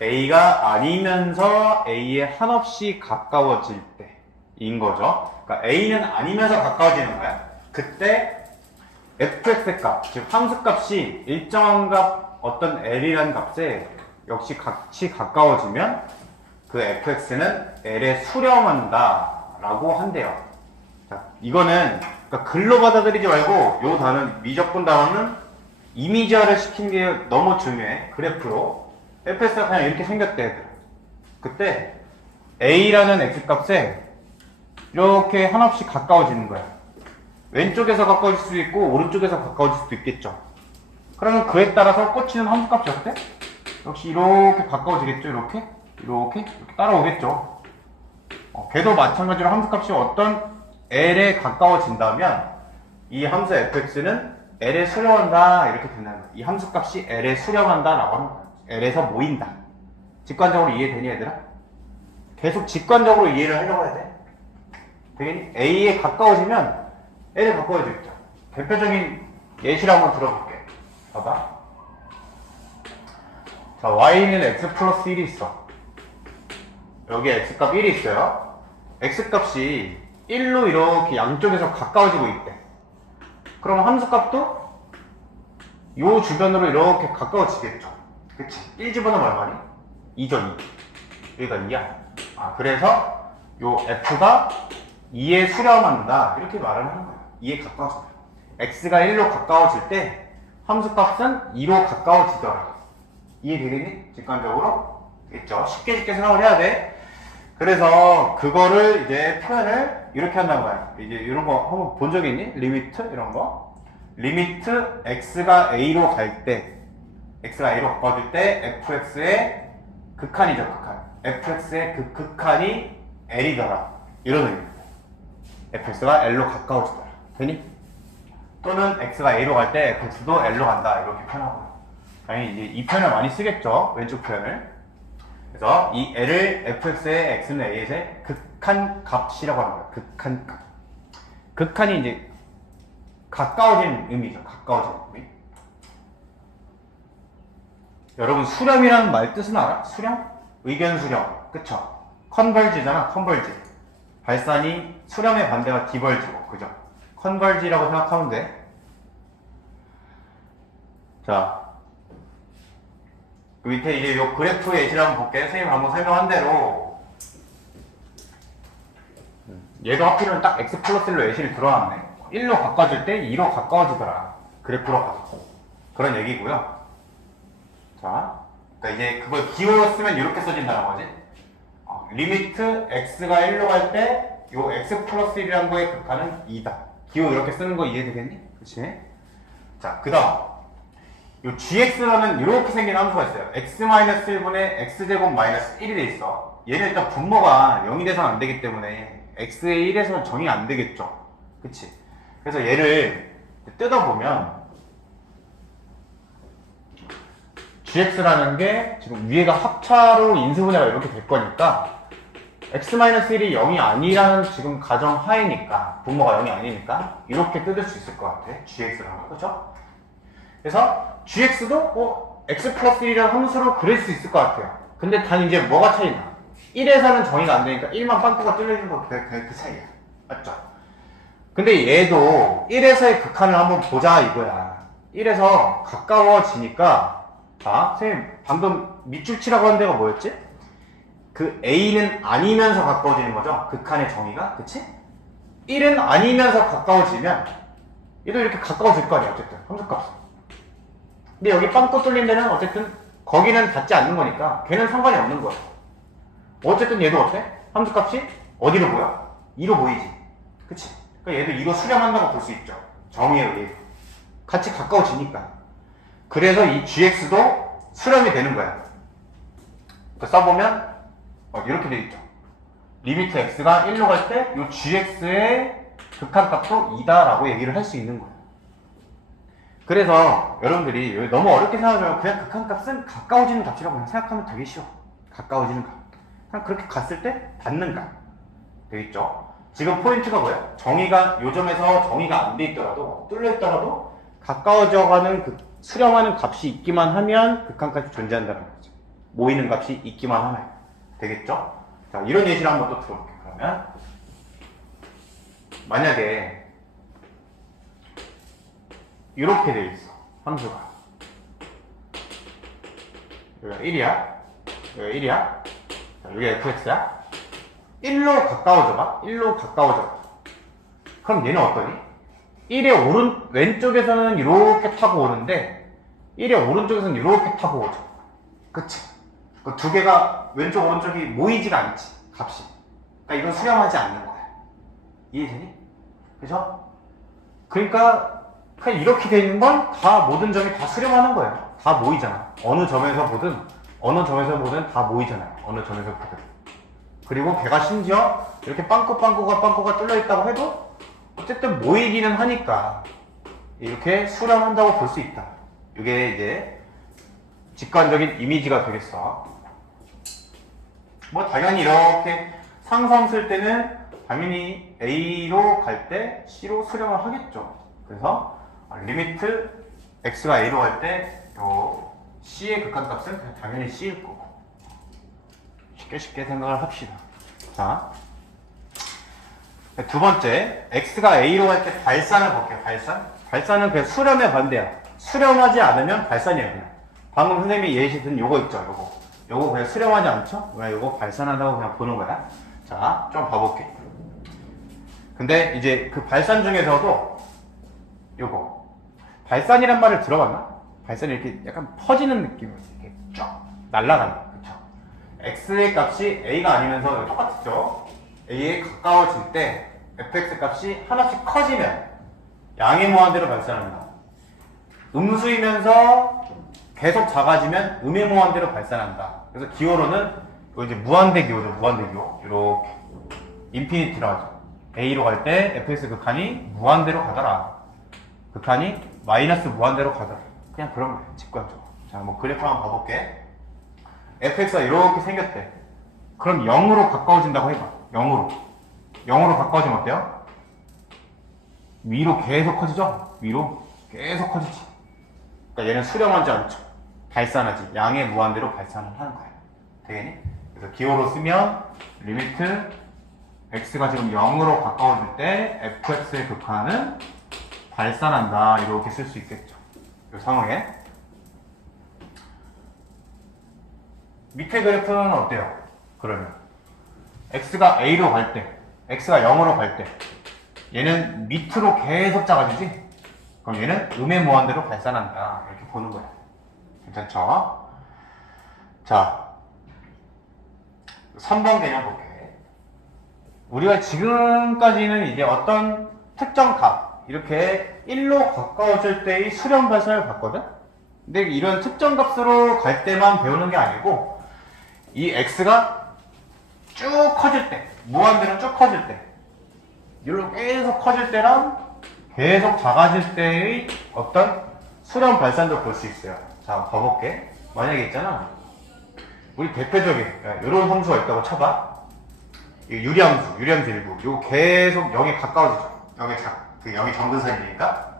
A가 아니면서 A에 한없이 가까워질 때인 거죠. 그러니까 A는 아니면서 가까워지는 거야. 그때 fx의 값, 즉 함수값이 일정한 값 어떤 L이라는 값에 역시 같이 가까워지면 그 fx는 L에 수렴한다 라고 한대요. 자, 이거는 그러니까 글로 받아들이지 말고 요 단어 미적분 단어는 이미지화를 시키는 게 너무 중요해. 그래프로 fx가 그냥 이렇게 생겼대 얘들. 그때 A라는 x값에 이렇게 한없이 가까워지는 거야. 왼쪽에서 가까워질 수도 있고 오른쪽에서 가까워질 수도 있겠죠. 그러면 그에 따라서 꽂히는 함수값이 어때? 역시 이렇게 가까워지겠죠. 이렇게 따라오겠죠. 걔도 마찬가지로 함수값이 어떤 L에 가까워진다면 이 함수 fx는 L에 수렴한다 이렇게 된다는 거야. 이 함수값이 L에 수렴한다 라고 하는 거야. L에서 모인다. 직관적으로 이해되니 얘들아? 계속 직관적으로 이해를 하려고 해야 돼. 되겠니? A에 가까워지면 L에 가까워지겠죠. 대표적인 예시를 한번 들어볼게. 봐봐. 자, y는 x 플러스 1이 있어. 여기에 x값 1이 있어요. x값이 1로 이렇게 양쪽에서 가까워지고 있대. 그럼 함수값도 요 주변으로 이렇게 가까워지겠죠. 그치? 1 집어넣으면 얼마니? 2죠, 2. 여기가 2야. 그래서 요 f가 2에 수렴한다. 이렇게 말을 하는 거야. 2에 가까워진다. x가 1로 가까워질 때 함수값은 2로 가까워지더라. 이해되겠니? 직관적으로? 있죠. 쉽게 생각을 해야 돼. 그래서 그거를 이제 표현을 이렇게 한다는 거야. 이제 이런 거 한번 본 적 있니? 리미트? 이런 거. 리미트 x가 a로 갈 때, x가 a로 가까워질 때 fx의 극한이죠, 극한. fx의 그 극한이 l이더라. 이런 의미입니다. fx가 l로 가까워지더라. 되니? 또는 x가 a로 갈 때 fx도 l로 간다. 이렇게 표현하고. 당연히 이제 이 표현을 많이 쓰겠죠. 왼쪽 표현을. 그래서 이 l을 fx의 x는 a의 극한 값이라고 하는 거예요. 극한 값. 극한이 이제 가까워진 의미죠. 가까워진 의미. 여러분 수렴이라는 말 뜻은 알아? 수렴? 의견 수렴. 그쵸? 컨벌지잖아. 컨벌지. 발산이 수렴의 반대가 디벌지고. 그죠? 컨벌지라고 생각하면 돼. 자, 그 밑에 이제 요 그래프 예시를 한번 볼게. 선생님 방금 설명한 대로 얘도 하필은 딱 x 플러스 1로 예시를 들어놨네. 1로 가까워질 때 2로 가까워지더라. 그래프로 가서. 그런 얘기고요. 자, 그러니까 이제 그걸 기호로 쓰면 이렇게 써진다는 거지. 리미트 x가 1로 갈 때 요 x 플러스 1이라는 거의 극한은 2다. 기호 이렇게 쓰는 거 이해되겠니? 그치? 자, 그 다음 요 gx라는 이렇게 생긴 함수가 있어요. x-1분의 x제곱 마이너스 1이 돼 있어. 얘는 일단 분모가 0이 돼서는 안 되기 때문에 x의 1에서는 정의가 안 되겠죠. 그치? 그래서 얘를 뜯어보면 gx라는 게 지금 위에가 합차로 인수분해가 이렇게 될 거니까 x-1이 0이 아니라는 지금 가정 하에니까 분모가 0이 아니니까 이렇게 뜯을 수 있을 것 같아. gx라는 거. 그쵸? 그래서 gx도 x 플러스 1이라는 함수로 그릴 수 있을 것 같아요. 근데 단 이제 뭐가 차이나? 1에서는 정의가 안 되니까 1만 빵꾸가 뚫려있는 거 그 차이야. 맞죠? 근데 얘도 1에서의 극한을 한번 보자 이거야. 1에서 가까워지니까 자, 선생님 방금 밑줄 치라고 한 데가 뭐였지? 그 a는 아니면서 가까워지는 거죠. 극한의 정의가. 그치? 1은 아니면서 가까워지면 얘도 이렇게 가까워질 거 아니야. 어쨌든 함수값은. 근데 여기 빵꾸 뚫린 데는 어쨌든 거기는 닿지 않는 거니까 걔는 상관이 없는 거야. 어쨌든 얘도 어때? 함수값이 어디로 보여? 2로 보이지. 그치? 그러니까 얘도 2로 수렴한다고 볼 수 있죠. 정의에 의해. 같이 가까워지니까. 그래서 이 gx도 수렴이 되는 거야. 써보면 이렇게 돼 있죠. 리미트 x가 1로 갈 때 이 gx의 극한값도 2다라고 얘기를 할 수 있는 거예요. 그래서 여러분들이 너무 어렵게 생각하면 그냥 극한값은 가까워지는 값이라고 그냥 생각하면 되게 쉬워. 가까워지는 값. 그냥 그렇게 갔을 때 받는 값. 되겠죠? 지금 포인트가 뭐야? 정의가, 요점에서 정의가 안 돼 있더라도, 뚫려 있더라도, 가까워져가는 그 수렴하는 값이 있기만 하면 극한값이 존재한다는 거죠. 모이는 값이 있기만 하면. 되겠죠? 자, 이런 예시를 한번 또 들어볼게요. 그러면, 만약에, 이렇게 돼 있어. 함수가. 여기가 1이야. 여기가 1이야. 자, 여기가 fx야. 1로 가까워져봐. 1로 가까워져봐. 그럼 얘는 어떠니? 1의 왼쪽에서는 이렇게 타고 오는데 1의 오른쪽에서는 이렇게 타고 오죠. 그치? 그 두 개가 왼쪽 오른쪽이 모이지가 않지. 값이. 그러니까 이건 수렴하지 않는 거야. 이해되니? 그죠? 그러니까 그냥 이렇게 돼 있는 건 다 모든 점이 다 수렴하는 거예요. 다 모이잖아. 어느 점에서 보든 다 모이잖아요. 어느 점에서 보든. 그리고 걔가 심지어 이렇게 빵꾸가 뚫려 있다고 해도 어쨌든 모이기는 하니까 이렇게 수렴한다고 볼 수 있다. 이게 이제 직관적인 이미지가 되겠어. 뭐 당연히 이렇게 상성 쓸 때는 당연히 A로 갈 때 C로 수렴을 하겠죠. 그래서 리미트 X가 A로 갈 때 C의 극한값은 그냥 당연히 C일 거고. 쉽게 생각을 합시다. 자, 두 번째, X가 A로 갈 때 발산을 볼게요. 발산은 그냥 수렴의 반대야. 수렴하지 않으면 발산이에요. 그냥. 방금 선생님이 예시 든 요거 있죠. 요거 그냥 수렴하지 않죠? 왜 요거 발산한다고 그냥 보는 거야. 자, 좀 봐볼게. 근데 이제 그 발산 중에서도 요거 발산이란 말을 들어봤나? 발산이 이렇게 약간 퍼지는 느낌이에요. 이렇게 쫙 날아가는. 그쵸? X의 값이 A가 아니면서 똑같죠? A에 가까워질 때 fx 값이 하나씩 커지면 양의 무한대로 발산한다. 음수이면서 계속 작아지면 음의 무한대로 발산한다. 그래서 기호로는 이제 무한대 기호죠. 무한대 기호. 이렇게 인피니티로 하죠. A로 갈 때 fx 극한이 무한대로 가더라. 극한이 마이너스 무한대로 가더라. 그냥 그런 거예요. 직관적으로. 자, 뭐 그래프 한번 봐볼게. fx가 이렇게 생겼대. 그럼 0으로 가까워진다고 해봐. 0으로 가까워지면 어때요? 위로 계속 커지죠? 위로 계속 커지지. 그러니까 얘는 수렴하지 않죠. 발산하지. 양의 무한대로 발산을 하는 거예요. 되겠니? 그래서 기호로 쓰면 리미트 x가 지금 0으로 가까워질 때 fx의 극한은 발산한다. 이렇게 쓸 수 있겠죠. 이 상황에 밑에 그래프는 어때요? 그러면 x가 a로 갈 때, x가 0으로 갈 때 얘는 밑으로 계속 작아지지? 그럼 얘는 음의 무한대로 발산한다. 이렇게 보는 거야. 괜찮죠? 자, 3번 개념 볼게. 우리가 지금까지는 이제 어떤 특정 값, 이렇게 1로 가까워질 때의 수렴 발산을 봤거든? 근데 이런 특정 값으로 갈 때만 배우는 게 아니고 이 x가 쭉 커질 때, 무한대로 쭉 커질 때, 이로 계속 커질 때랑 계속 작아질 때의 어떤 수렴 발산도 볼 수 있어요. 자, 봐볼게. 만약에 있잖아. 우리 대표적인 이런 함수가 있다고 쳐봐. 유리함수 일부. 이거 계속 0에 가까워지죠. 0이 정근선이니까.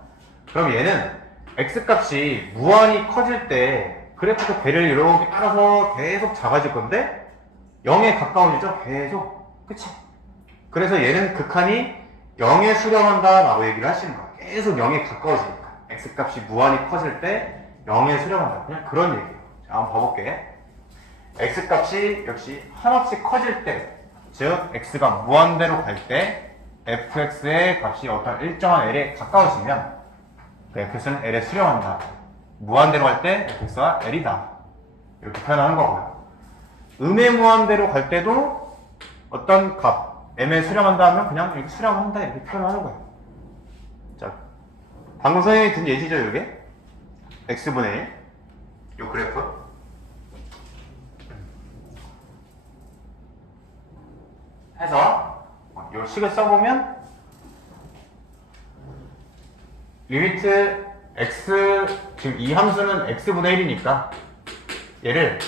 그럼 얘는 x값이 무한히 커질 때 그래프도 배를 이렇게 따라서 계속 작아질 건데 0에 가까워지죠. 계속. 그치? 그래서 얘는 극한이 0에 수렴한다 라고 얘기를 하시는 거야. 계속 0에 가까워지니까. x값이 무한히 커질 때 0에 수렴한다. 그냥 그런 얘기예요. 자, 한번 봐볼게. x값이 역시 한없이 커질 때, 즉 x가 무한대로 갈 때 fx의 값이 어떤 일정한 l에 가까워지면 그 fx는 l에 수렴한다. 무한대로 갈 때 fx가 l이다. 이렇게 표현하는 거고요. 음의 무한대로 갈 때도 어떤 값 m에 수렴한다 하면 그냥 이렇게 수렴한다 이렇게 표현하는 거예요. 자, 방금 선생님이 든 예시죠, 이게? x분의 1. 요 그래프. 해서 요 식을 써보면 리미트 x, 지금 이 함수는 x분의 1이니까 얘를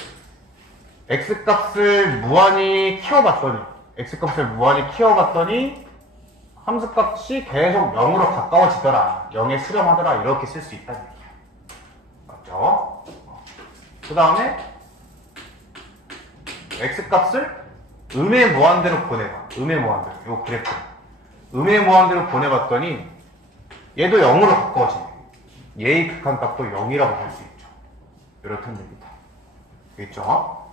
x값을 무한히 키워봤더니 함수값이 계속 0으로 가까워지더라. 0에 수렴하더라. 이렇게 쓸 수 있다는 얘기야. 맞죠? 그 다음에 x값을 음의 무한대로 보내봐. 음의 무한대로. 요 그래프. 음의 무한대로 보내봤더니 얘도 0으로 가까워지네. 얘의 극한값도 0이라고 할 수 있죠. 이렇다는 얘기다. 되겠죠?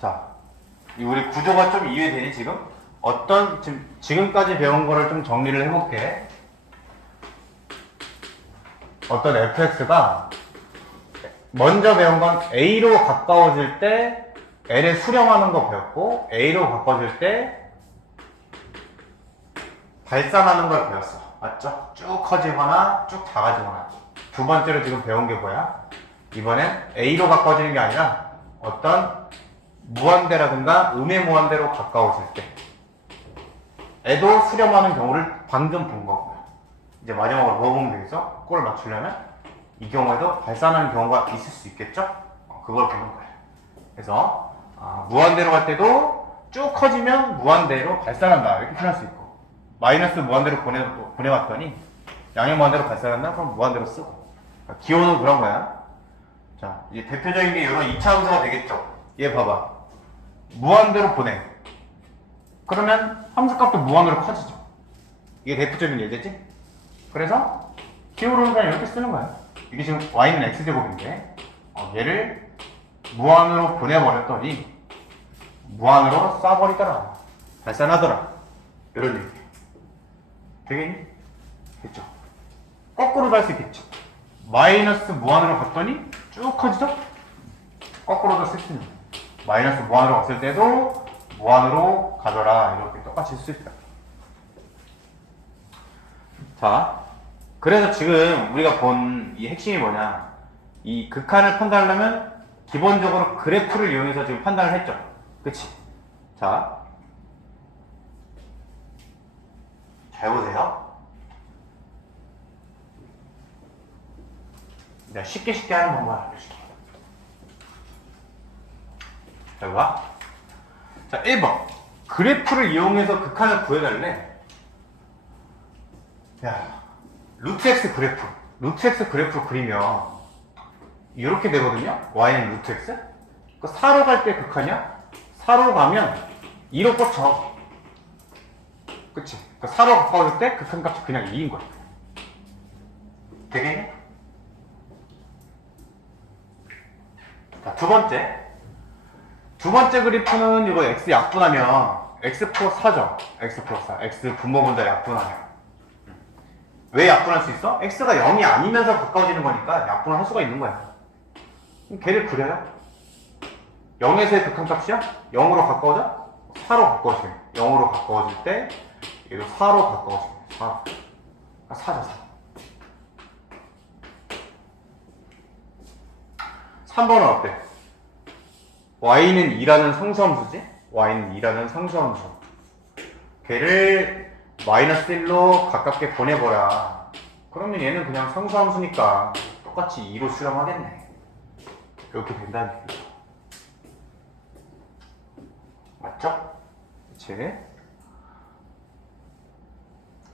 자, 우리 구조가 좀 이해되니 지금? 지금까지 배운 거를 좀 정리를 해볼게. 어떤 fx가 먼저 배운 건 a로 가까워질 때 l에 수렴하는 거 배웠고, a로 가까워질 때 발산하는 걸 배웠어. 맞죠? 쭉 커지거나 쭉 작아지거나. 두 번째로 지금 배운 게 뭐야? 이번엔 a로 가까워지는 게 아니라 어떤 무한대라든가 음의 무한대로 가까워질 때 애도 수렴하는 경우를 방금 본 거고요. 이제 마지막으로 뭐 보면 되겠어? 꼴을 맞추려면 이 경우에도 발산하는 경우가 있을 수 있겠죠? 그걸 보는 거예요. 그래서 무한대로 갈 때도 쭉 커지면 무한대로 발산한다 이렇게 표현할 수 있고, 마이너스 무한대로 보내봤더니 양의 무한대로 발산한다 그럼 무한대로 쓰고. 기호는 그런 거야. 자, 이제 대표적인 게 이런 2차 함수가 되겠죠. 얘 봐봐. 무한대로 보내. 그러면 함수값도 무한으로 커지죠. 이게 대표적인 예제지? 그래서 기호로는 그냥 이렇게 쓰는 거야. 이게 지금 y는 x제곱인데 얘를 무한으로 보내버렸더니 무한으로 쏴버리더라. 발산하더라. 이런 얘기. 되겠니? 됐죠? 거꾸로도 할 수 있겠죠. 마이너스 무한으로 갔더니 쭉 커지죠? 거꾸로도 쓸 수 있는 거예요. 마이너스 무한으로 갔을 때도 무한으로 가더라. 이렇게 똑같이 쓸 수 있다. 자, 그래서 지금 우리가 본 이 핵심이 뭐냐? 이 극한을 판단하려면 기본적으로 그래프를 이용해서 지금 판단을 했죠. 그치? 자, 잘 보세요. 내가 쉽게 하는 방법을 알려줄게. 자, 봐. 자, 1번. 그래프를 이용해서 극한을 구해달래. 야, 루트 x 그래프. 루트 x 그래프를 그리면 이렇게 되거든요. y는 루트 x. 그 4로 갈 때 극한이야? 4로 가면 2로 꽂혀. 그치? 그 4로 가까워질 때 극한값이 그냥 2인 거야. 되겠니? 자, 두 번째 그래프는 이거 x 약분하면 x 플러스 4죠. x 플러스 4. x 분모분자 약분하면. 왜 약분할 수 있어? x가 0이 아니면서 가까워지는 거니까 약분을 할 수가 있는 거야. 그럼 걔를 그려요. 0에서의 극한값이야? 0으로 가까워져? 4로 가까워지네. 0으로 가까워질 때 얘도 4로 가까워지네. 4. 4죠, 4. 3번은 어때? y는 2라는 상수함수지? y는 2라는 상수함수. 걔를 마이너스 1로 가깝게 보내버려. 그러면 얘는 그냥 상수함수니까 똑같이 2로 수렴하겠네. 이렇게 된다는 얘기죠. 맞죠? 그치?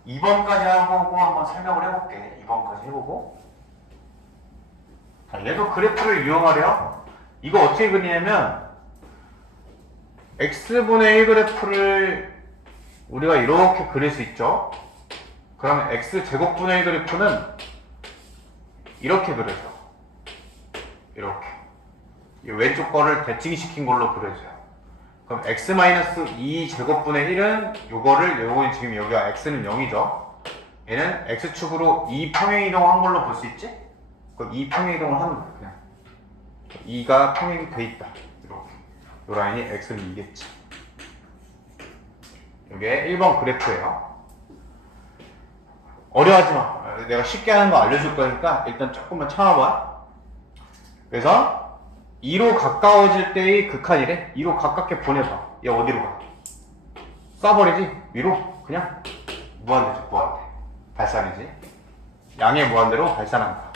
2번까지 하고 한번 설명을 해볼게. 2번까지 해보고. 자, 얘도 그래프를 이용하려. 이거 어떻게 그리냐면 x분의 1 그래프를 우리가 이렇게 그릴 수 있죠. 그러면 x제곱분의 1 그래프는 이렇게 그려져. 이렇게. 이 왼쪽 거를 대칭 시킨 걸로 그려져요. 그럼 x-2 제곱분의 1은 요거는 지금 여기가 x는 0이죠. 얘는 x축으로 2 평행이동한 걸로 볼 수 있지? 그럼 2 평행이동을 하는 거야, 그냥. 2가 평행이 돼 있다. 이렇게. 요 라인이 x는 2겠지. 이게 1번 그래프예요. 어려워하지 마. 내가 쉽게 하는 거 알려줄 거니까 일단 조금만 참아봐. 그래서 2로 가까워질 때의 극한이래. 2로 가깝게 보내봐. 얘 어디로 가? 쏴버리지? 위로? 그냥 무한대죠. 무한대. 발산이지. 양의 무한대로 발산한다.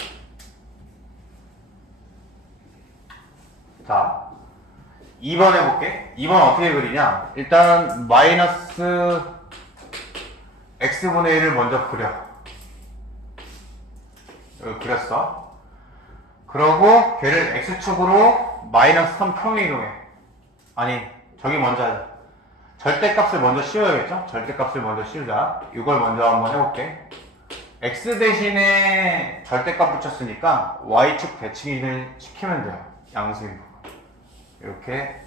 자, 2번 해볼게. 2번 어떻게 그리냐? 일단 마이너스 x분의 1을 먼저 그려. 여기 그렸어. 그러고 걔를 x축으로 마이너스 3 평행이동해. 아니, 저기 먼저 하자. 절대값을 먼저 씌워야겠죠? 절대값을 먼저 씌우자. 이걸 먼저 한번 해볼게. x 대신에 절대값 붙였으니까 y축 대칭을 시키면 돼요. 양수인 부분. 이렇게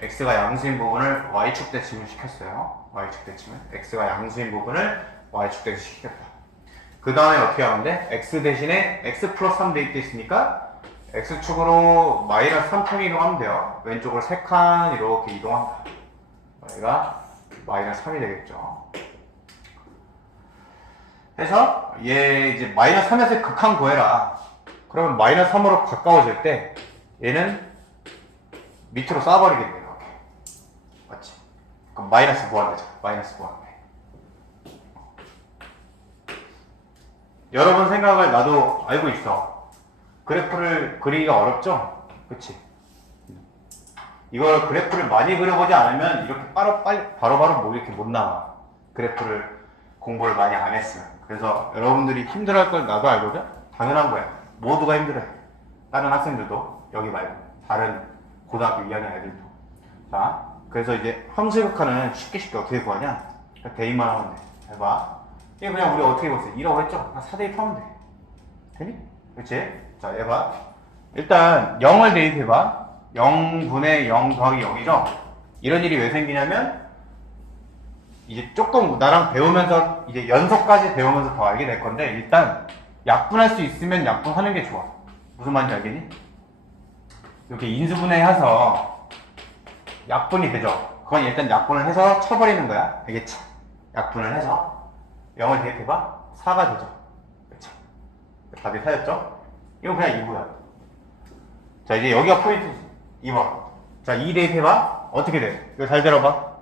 x가 양수인 부분을 y축 대칭을 시켰어요. y축 대칭을. x가 양수인 부분을 y축 대칭 시켰다. 그 다음에 어떻게 하면 돼? x 대신에 x 플러스 3 돼 있으니까 x축으로 마이너스 3 평 이동하면 돼요. 왼쪽으로 3칸 이렇게 이동한다. 여기가 마이너스 3이 되겠죠. 해서 얘 이제 마이너스 3에서 극한 구해라. 그러면 마이너스 3으로 가까워질 때 얘는 밑으로 쏴버리겠네. 이렇게. 맞지? 그럼 마이너스 무한대죠. 마이너스 무한대. 여러분 생각을 나도 알고 있어. 그래프를 그리기가 어렵죠? 그치? 이걸 그래프를 많이 그려보지 않으면 이렇게 바로바로 뭐 이렇게 못 나와. 그래프를 공부를 많이 안 했으면. 그래서 여러분들이 힘들어할 걸 나도 알거든? 당연한 거야. 모두가 힘들어해. 다른 학생들도, 여기 말고 다른 고등학교 2학년 애들도. 자, 그래서 이제 함수극한은 쉽게 어떻게 구하냐? 대입만 하면 돼. 해봐. 이게 그냥 우리 어떻게 봤어요? 2라고 했죠? 그냥 4대입하면 돼. 되니? 그치? 자, 해봐. 일단 0을 대입해봐. 0분의 0 더하기 0이죠? 이런 일이 왜 생기냐면 이제 조금 나랑 배우면서 이제 연속까지 배우면서 더 알게 될 건데, 일단 약분할 수 있으면 약분하는 게 좋아. 무슨 말인지 알겠니? 이렇게 인수분해해서 약분이 되죠. 그건 일단 약분을 해서 쳐버리는 거야. 알겠지? 약분을 해서 0을 대입해봐. 4가 되죠. 그쵸? 답이 4였죠? 이건 그냥 2고야. 자, 이제 여기가 포인트지. 2번. 자, 2 대입해봐. 어떻게 돼? 이거 잘 들어봐.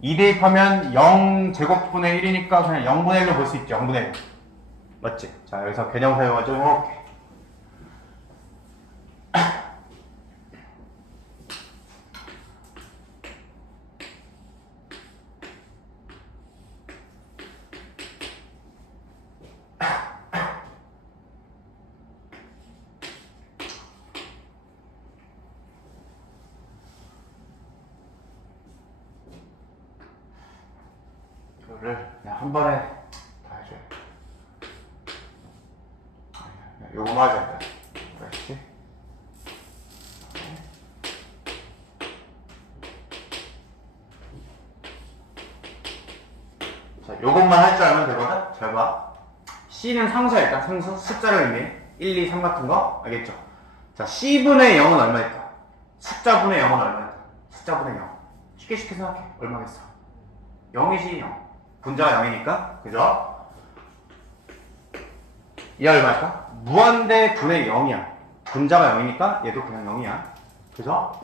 2 대입하면 0제곱분의 1이니까 그냥 0분의 1로 볼 수 있지. 0분의 1. 맞지? 자, 여기서 개념 사용을 좀 해볼게. 이거를 그냥 한 번에 다 해줘야 돼. 요거만 하자. 그렇지? 자, 요것만 할 줄 알면 되거든? 잘 봐. C는 상수야, 일단 상수. 숫자를 의미해. 1, 2, 3 같은 거. 알겠죠? 자, C분의 0은 얼마일까? 숫자분의 0은 얼마일까? 숫자분의 0. 쉽게 생각해. 얼마겠어? 0이지, 0. 분자가 0이니까. 그죠? 얘 얼마일까? 무한대 분의 0이야. 분자가 0이니까 얘도 그냥 0이야. 그죠?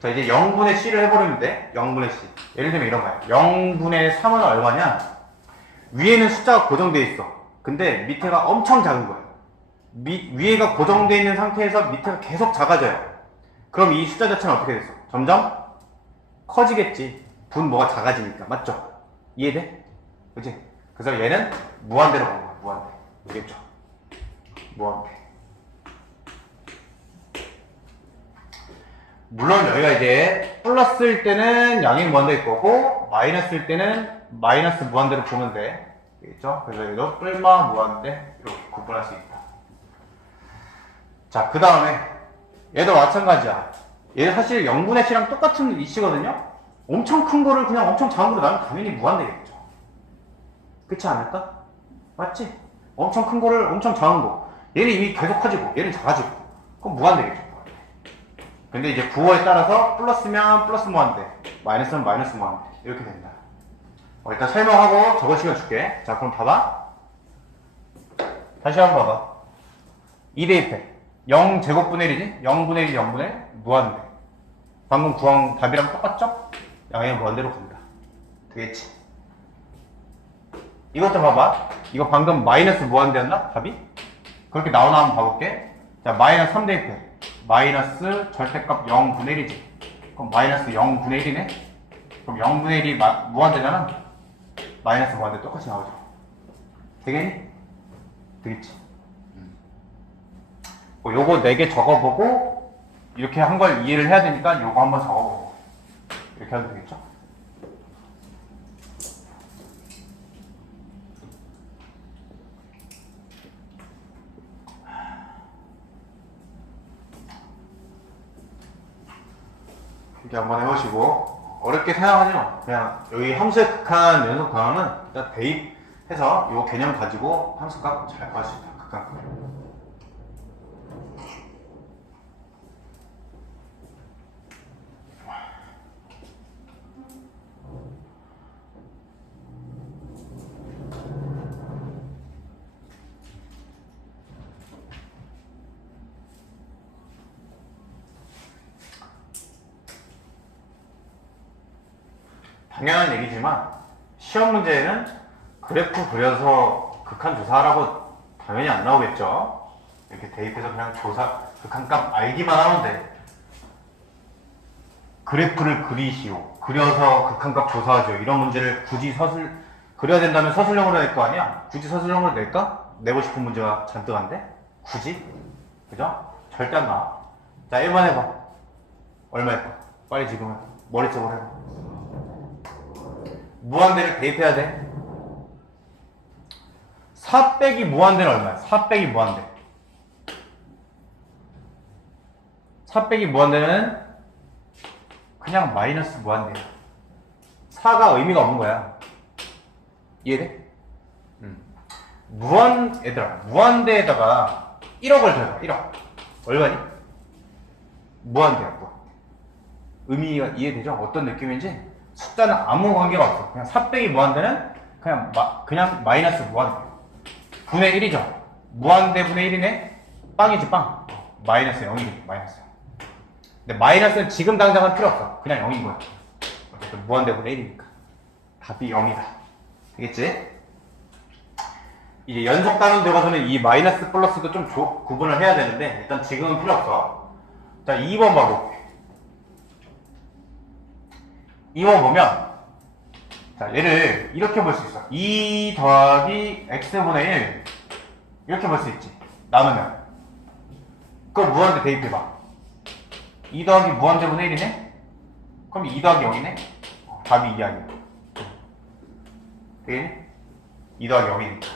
자, 이제 0분의 C를 해버리면 돼. 0분의 C. 예를 들면 이런 거야. 0분의 3은 얼마냐? 위에는 숫자가 고정되어 있어. 근데 밑에가 엄청 작은 거야. 위에가 고정되어 있는 상태에서 밑에가 계속 작아져요. 그럼 이 숫자 자체는 어떻게 됐어? 점점 커지겠지. 뭐가 작아지니까. 맞죠? 이해돼? 그치? 그래서 얘는 무한대로 가는 거야. 무한대. 알겠죠? 무한대. 물론 여기가 이제 플러스일 때는 양의 무한대일 거고, 마이너스일 때는 마이너스 무한대로 보면 돼. 알겠죠? 그래서 얘도 뿔마 무한대 이렇게 구분할 수 있다. 자, 그 다음에 얘도 마찬가지야. 얘 사실 0분의 C랑 똑같은 이치거든요? 엄청 큰 거를 그냥 엄청 작은 거로 나면 당연히 무한대겠죠. 그렇지 않을까? 맞지? 엄청 큰 거를 엄청 작은 거. 얘는 이미 계속 커지고 얘는 작아지고. 그럼 무한대겠죠. 근데 이제 부호에 따라서 플러스면 플러스 무한대, 마이너스면 마이너스 무한대. 이렇게 된다. 일단 설명하고 저거 시간 줄게. 자, 그럼 봐봐. 다시 한번 봐봐. 2 대입해. 0제곱분의 1이지? 0분의 1, 0분의 1, 무한대. 방금 구한 답이랑 똑같죠? 양의 무한대로 간다. 되겠지? 이것도 봐봐. 이거 방금 마이너스 무한대였나? 답이? 그렇게 나오나 한번 봐볼게. 자, 마이너스 3 대입해. 마이너스 절대값 0분의 1이지. 그럼 마이너스 0분의 1이네? 그럼 0분의 1이 무한대잖아? 마이너스 무한대 똑같이 나오죠. 되겠니? 되겠지. 요거 4개 적어보고 이렇게 한 걸 이해를 해야 되니까 요거 한번 적어보고 이렇게 하면 되겠죠? 이렇게 한번 해보시고 어렵게 생각하지 마. 그냥 여기 함수의 극한 연속 단어는 일단 대입해서 요 개념 가지고 함수값 잘 구할 수 있다. 극한. 당연한 얘기지만 시험 문제에는 그래프 그려서 극한 조사하라고 당연히 안 나오겠죠. 이렇게 대입해서 그냥 극한값 알기만 하면 돼. 그래프를 그리시오. 그려서 극한값 조사하죠. 이런 문제를 굳이 그려야 된다면 서술형으로 낼 거 아니야? 굳이 서술형으로 낼까? 내고 싶은 문제가 잔뜩 한데? 굳이? 그죠? 절대 안 나와. 자, 1번 해봐. 얼마 할까? 빨리 지금 해봐. 머릿속으로 해봐. 무한대를 대입해야 돼. 4 빼기 무한대는 얼마야? 4 빼기 무한대. 4 빼기 무한대는 그냥 마이너스 무한대야. 4가 의미가 없는 거야. 이해돼? 얘들아, 무한대에다가 1억을 더해봐. 1억. 얼마니? 무한대야, 무한대. 의미가 이해되죠? 어떤 느낌인지? 숫자는 아무 관계가 없어. 그냥 4 빼기 무한대는 그냥 마이너스 무한대. 분의 1이죠. 무한대 분의 1이네? 빵이지, 빵. 마이너스 0이지, 마이너스 0. 근데 마이너스는 지금 당장은 필요 없어. 그냥 0인 거야. 어쨌든 무한대 분의 1이니까. 답이 0이다. 되겠지? 이제 연속 단원 되고서는 이 마이너스 플러스도 좀 구분을 해야 되는데, 일단 지금은 필요 없어. 자, 2번 봐볼게. 2번 보면, 자, 얘를 이렇게 볼 수 있어. 2 더하기 x분의 1. 이렇게 볼 수 있지. 나누면. 그거 무한대 대입해봐. 2 더하기 무한대분의 1이네? 그럼 2 더하기 0이네? 답이 2 아니야. 되겠니? 2 더하기 0이니까.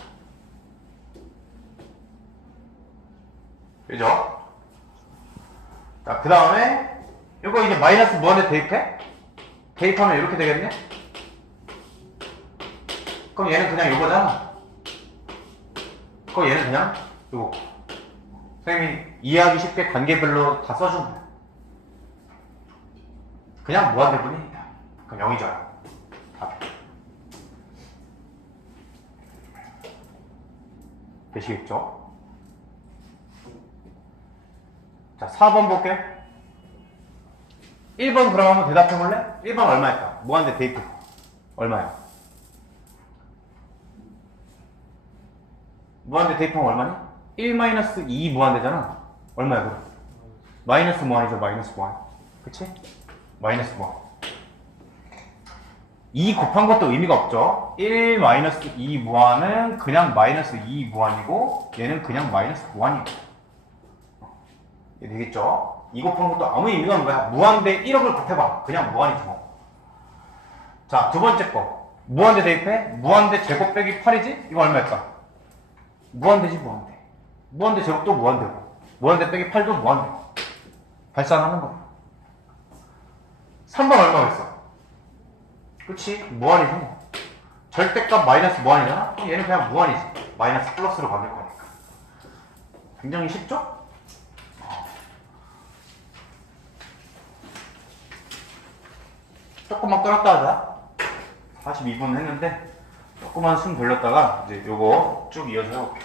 그죠? 자, 그 다음에, 이거 이제 마이너스 무한대 대입해? 대입하면 이렇게 되겠네? 그럼 얘는 그냥 이거잖아. 그럼 얘는 그냥 이거. 선생님이 이해하기 쉽게 단계별로 다 써준 거야. 그냥 무한대분이니까. 그럼 0이죠. 답. 되시겠죠? 자, 4번 볼게. 1번 그럼 한번 대답해볼래? 1번 얼마일까? 무한대 대입해. 얼마야? 무한대 대입하면 얼마니? 1-2 무한대잖아. 얼마야 그럼? 마이너스 무한이죠. 마이너스 무한. 그치? 마이너스 무한. 2 곱한 것도 의미가 없죠. 1-2 무한은 그냥 마이너스 2 무한이고 얘는 그냥 마이너스 무한이고. 이해 되겠죠? 2 곱한 것도 아무 의미가 없는 거야. 무한대 1억을 곱해봐. 그냥 무한이지 뭐. 자, 두 번째 거. 무한대 대입해? 무한대 제곱 빼기 8이지? 이거 얼마일까? 무한대지 무한대. 무한대 제곱도 무한대고 무한대 빼기 8도 무한대고. 발산하는 거야. 3번 얼마가 있어? 그치? 무한이지 뭐. 절대값 마이너스 무한이잖아? 그럼 얘는 그냥 무한이지. 마이너스 플러스로 바뀔 거니까. 굉장히 쉽죠? 조금만 끌었다 하자. 42분 했는데 조금만 숨 돌렸다가 이제 요거 쭉 이어서 해볼게.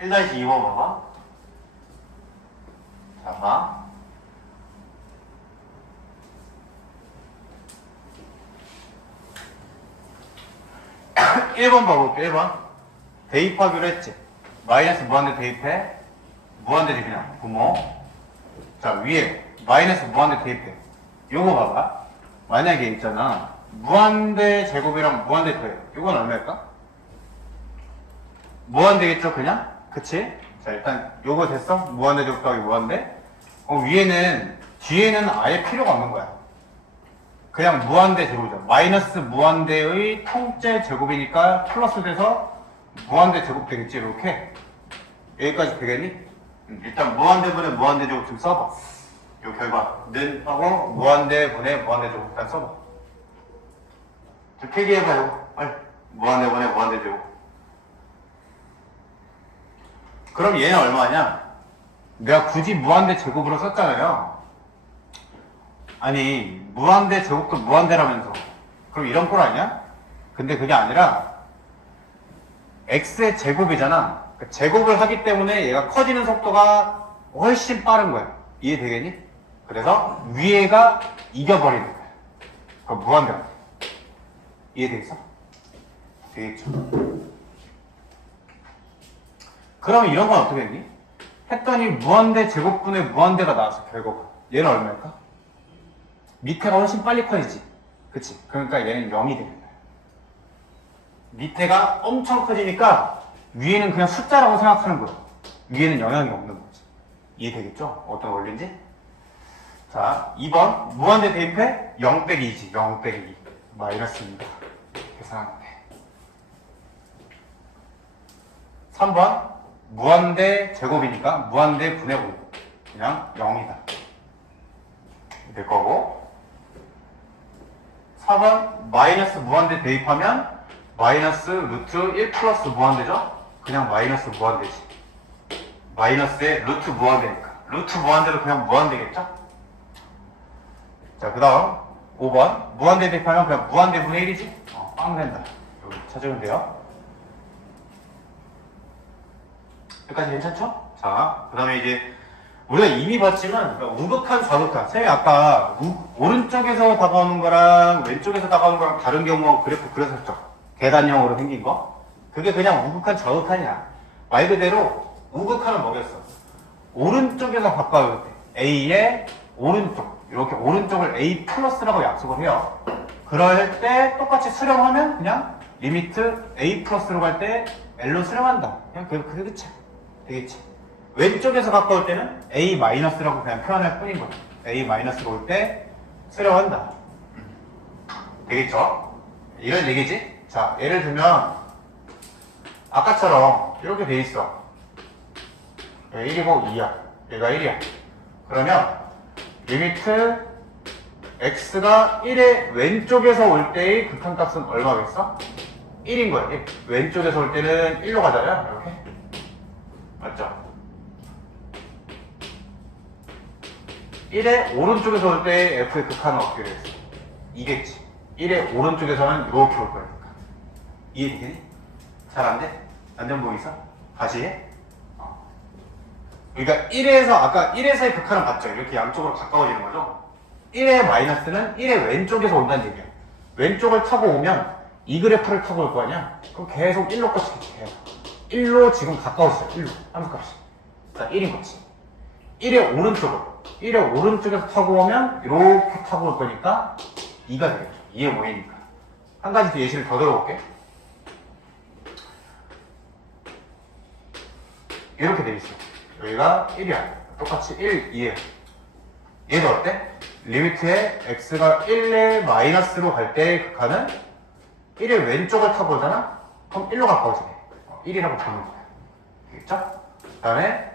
일다시 2번 봐봐. 자, 봐. 1번 봐볼게. 1번 대입하기로 했지. 마이너스 무한대 대입해. 무한대지 그냥 부모. 자 위에 마이너스 무한대 대입해. 요거 봐봐. 만약에 있잖아 무한대 제곱이랑 무한대 더해. 이건 얼마일까? 무한대겠죠 그냥? 그치? 자 일단 요거 됐어? 무한대 제곱 더하기 무한대. 위에는 뒤에는 아예 필요가 없는 거야. 그냥 무한대 제곱이죠. 마이너스 무한대의 통째 제곱이니까 플러스 돼서 무한대 제곱 되겠지. 이렇게 여기까지 되겠니? 일단 무한대분의 무한대 제곱 좀 써봐. 요 결과는 하고 무한대분의 무한대 제곱 일단 써봐. 좀 필기해봐요. 빨리. 무한대분의 무한대 제곱. 그럼 얘는 얼마냐? 내가 굳이 무한대 제곱으로 썼잖아요. 아니 무한대 제곱도 무한대라면서. 그럼 이런 꼴 아니야? 근데 그게 아니라 x의 제곱이잖아. 그러니까 제곱을 하기 때문에 얘가 커지는 속도가 훨씬 빠른 거야. 이해되겠니? 그래서 위에가 이겨버리는 거야. 그럼 무한대가. 이해되겠어? 되겠죠. 그럼 이런 건 어떻게 했니? 했더니 무한대 제곱분의 무한대가 나왔어. 결과가. 얘는 얼마일까? 밑에가 훨씬 빨리 커지지. 그치? 그러니까 얘는 0이 되는 거야. 밑에가 엄청 커지니까 위에는 그냥 숫자라고 생각하는 거야. 위에는 영향이 없는 거지. 이해되겠죠? 어떤 원리인지? 자, 2번 무한대 대입해 0 빼기 2지. 0 빼기 2 마이너스입니다. 계산하면 돼. 3번 무한대 제곱이니까 무한대 분의 5 그냥 0이다 될 거고. 4번 마이너스 무한대 대입하면 마이너스 루트 1 플러스 무한대죠? 그냥 마이너스 무한대지. 마이너스에 루트 무한대니까 루트 무한대로 그냥 무한대겠죠? 자, 그 다음 5번 무한대 대입하면 그냥 무한대 분의 1이지? 빵 된다. 여기 찾으면 돼요. 여기까지 괜찮죠? 자, 그 다음에 이제 우리가 이미 봤지만 우극한 좌극한 쌤이 아까 오른쪽에서 다가오는 거랑 왼쪽에서 다가오는 거랑 다른 경우 그래프 그렸었죠. 계단형으로 생긴 거. 그게 그냥 우극한 좌극한이야. 말 그대로 우극한은 뭐겠어? 오른쪽에서 가까울 때 A의 오른쪽 이렇게 오른쪽을 A 플러스라고 약속을 해요. 그럴 때 똑같이 수렴하면 그냥 리미트 A 플러스로 갈 때 L로 수렴한다. 그냥 그게 끝이야. 되겠지. 왼쪽에서 가까울 때는 A 마이너스라고 그냥 표현할 뿐인 거야. A 마이너스로 올 때 수렴한다. 되겠죠? 이런 얘기지? 자, 예를 들면 아까처럼 이렇게 돼 있어. 1이고 2야. 얘가 1이야. 그러면 리미트 x가 1의 왼쪽에서 올 때의 극한값은 얼마겠어? 1인 거야. 1. 왼쪽에서 올 때는 1로 가잖아요. 이렇게. 맞죠? 1의 오른쪽에서 올 때의 f의 극한은 어떻게 되겠어? 2겠지. 1의 오른쪽에서는 이렇게 올 거니까. 이해되니? 잘 안 돼? 안 된 보이서? 다시 해? 그러니까 1에서 아까 1에서의 극한은 봤죠? 이렇게 양쪽으로 가까워지는 거죠? 1의 마이너스는 1의 왼쪽에서 온다는 얘기야. 왼쪽을 타고 오면 이 그래프를 타고 올 거 아니야? 그럼 계속 1로 꽂히겠지. 계속 1로 지금 가까웠어요. 1로 함수값이. 자, 1인 거지. 1의 오른쪽으로 1의 오른쪽에서 타고 오면 이렇게 타고 올 거니까 2가 되겠죠. 2의 5이니까. 한 가지 더 예시를 더 들어볼게. 이렇게 돼 있어. 여기가 1이야. 똑같이 1, 2에. 얘도 어때? 리미트에 x가 1의 마이너스로 갈 때의 극한은 1의 왼쪽을 타고 오잖아? 그럼 1로 가까워지네. 1이라고 부르는 거야. 알겠죠? 그 다음에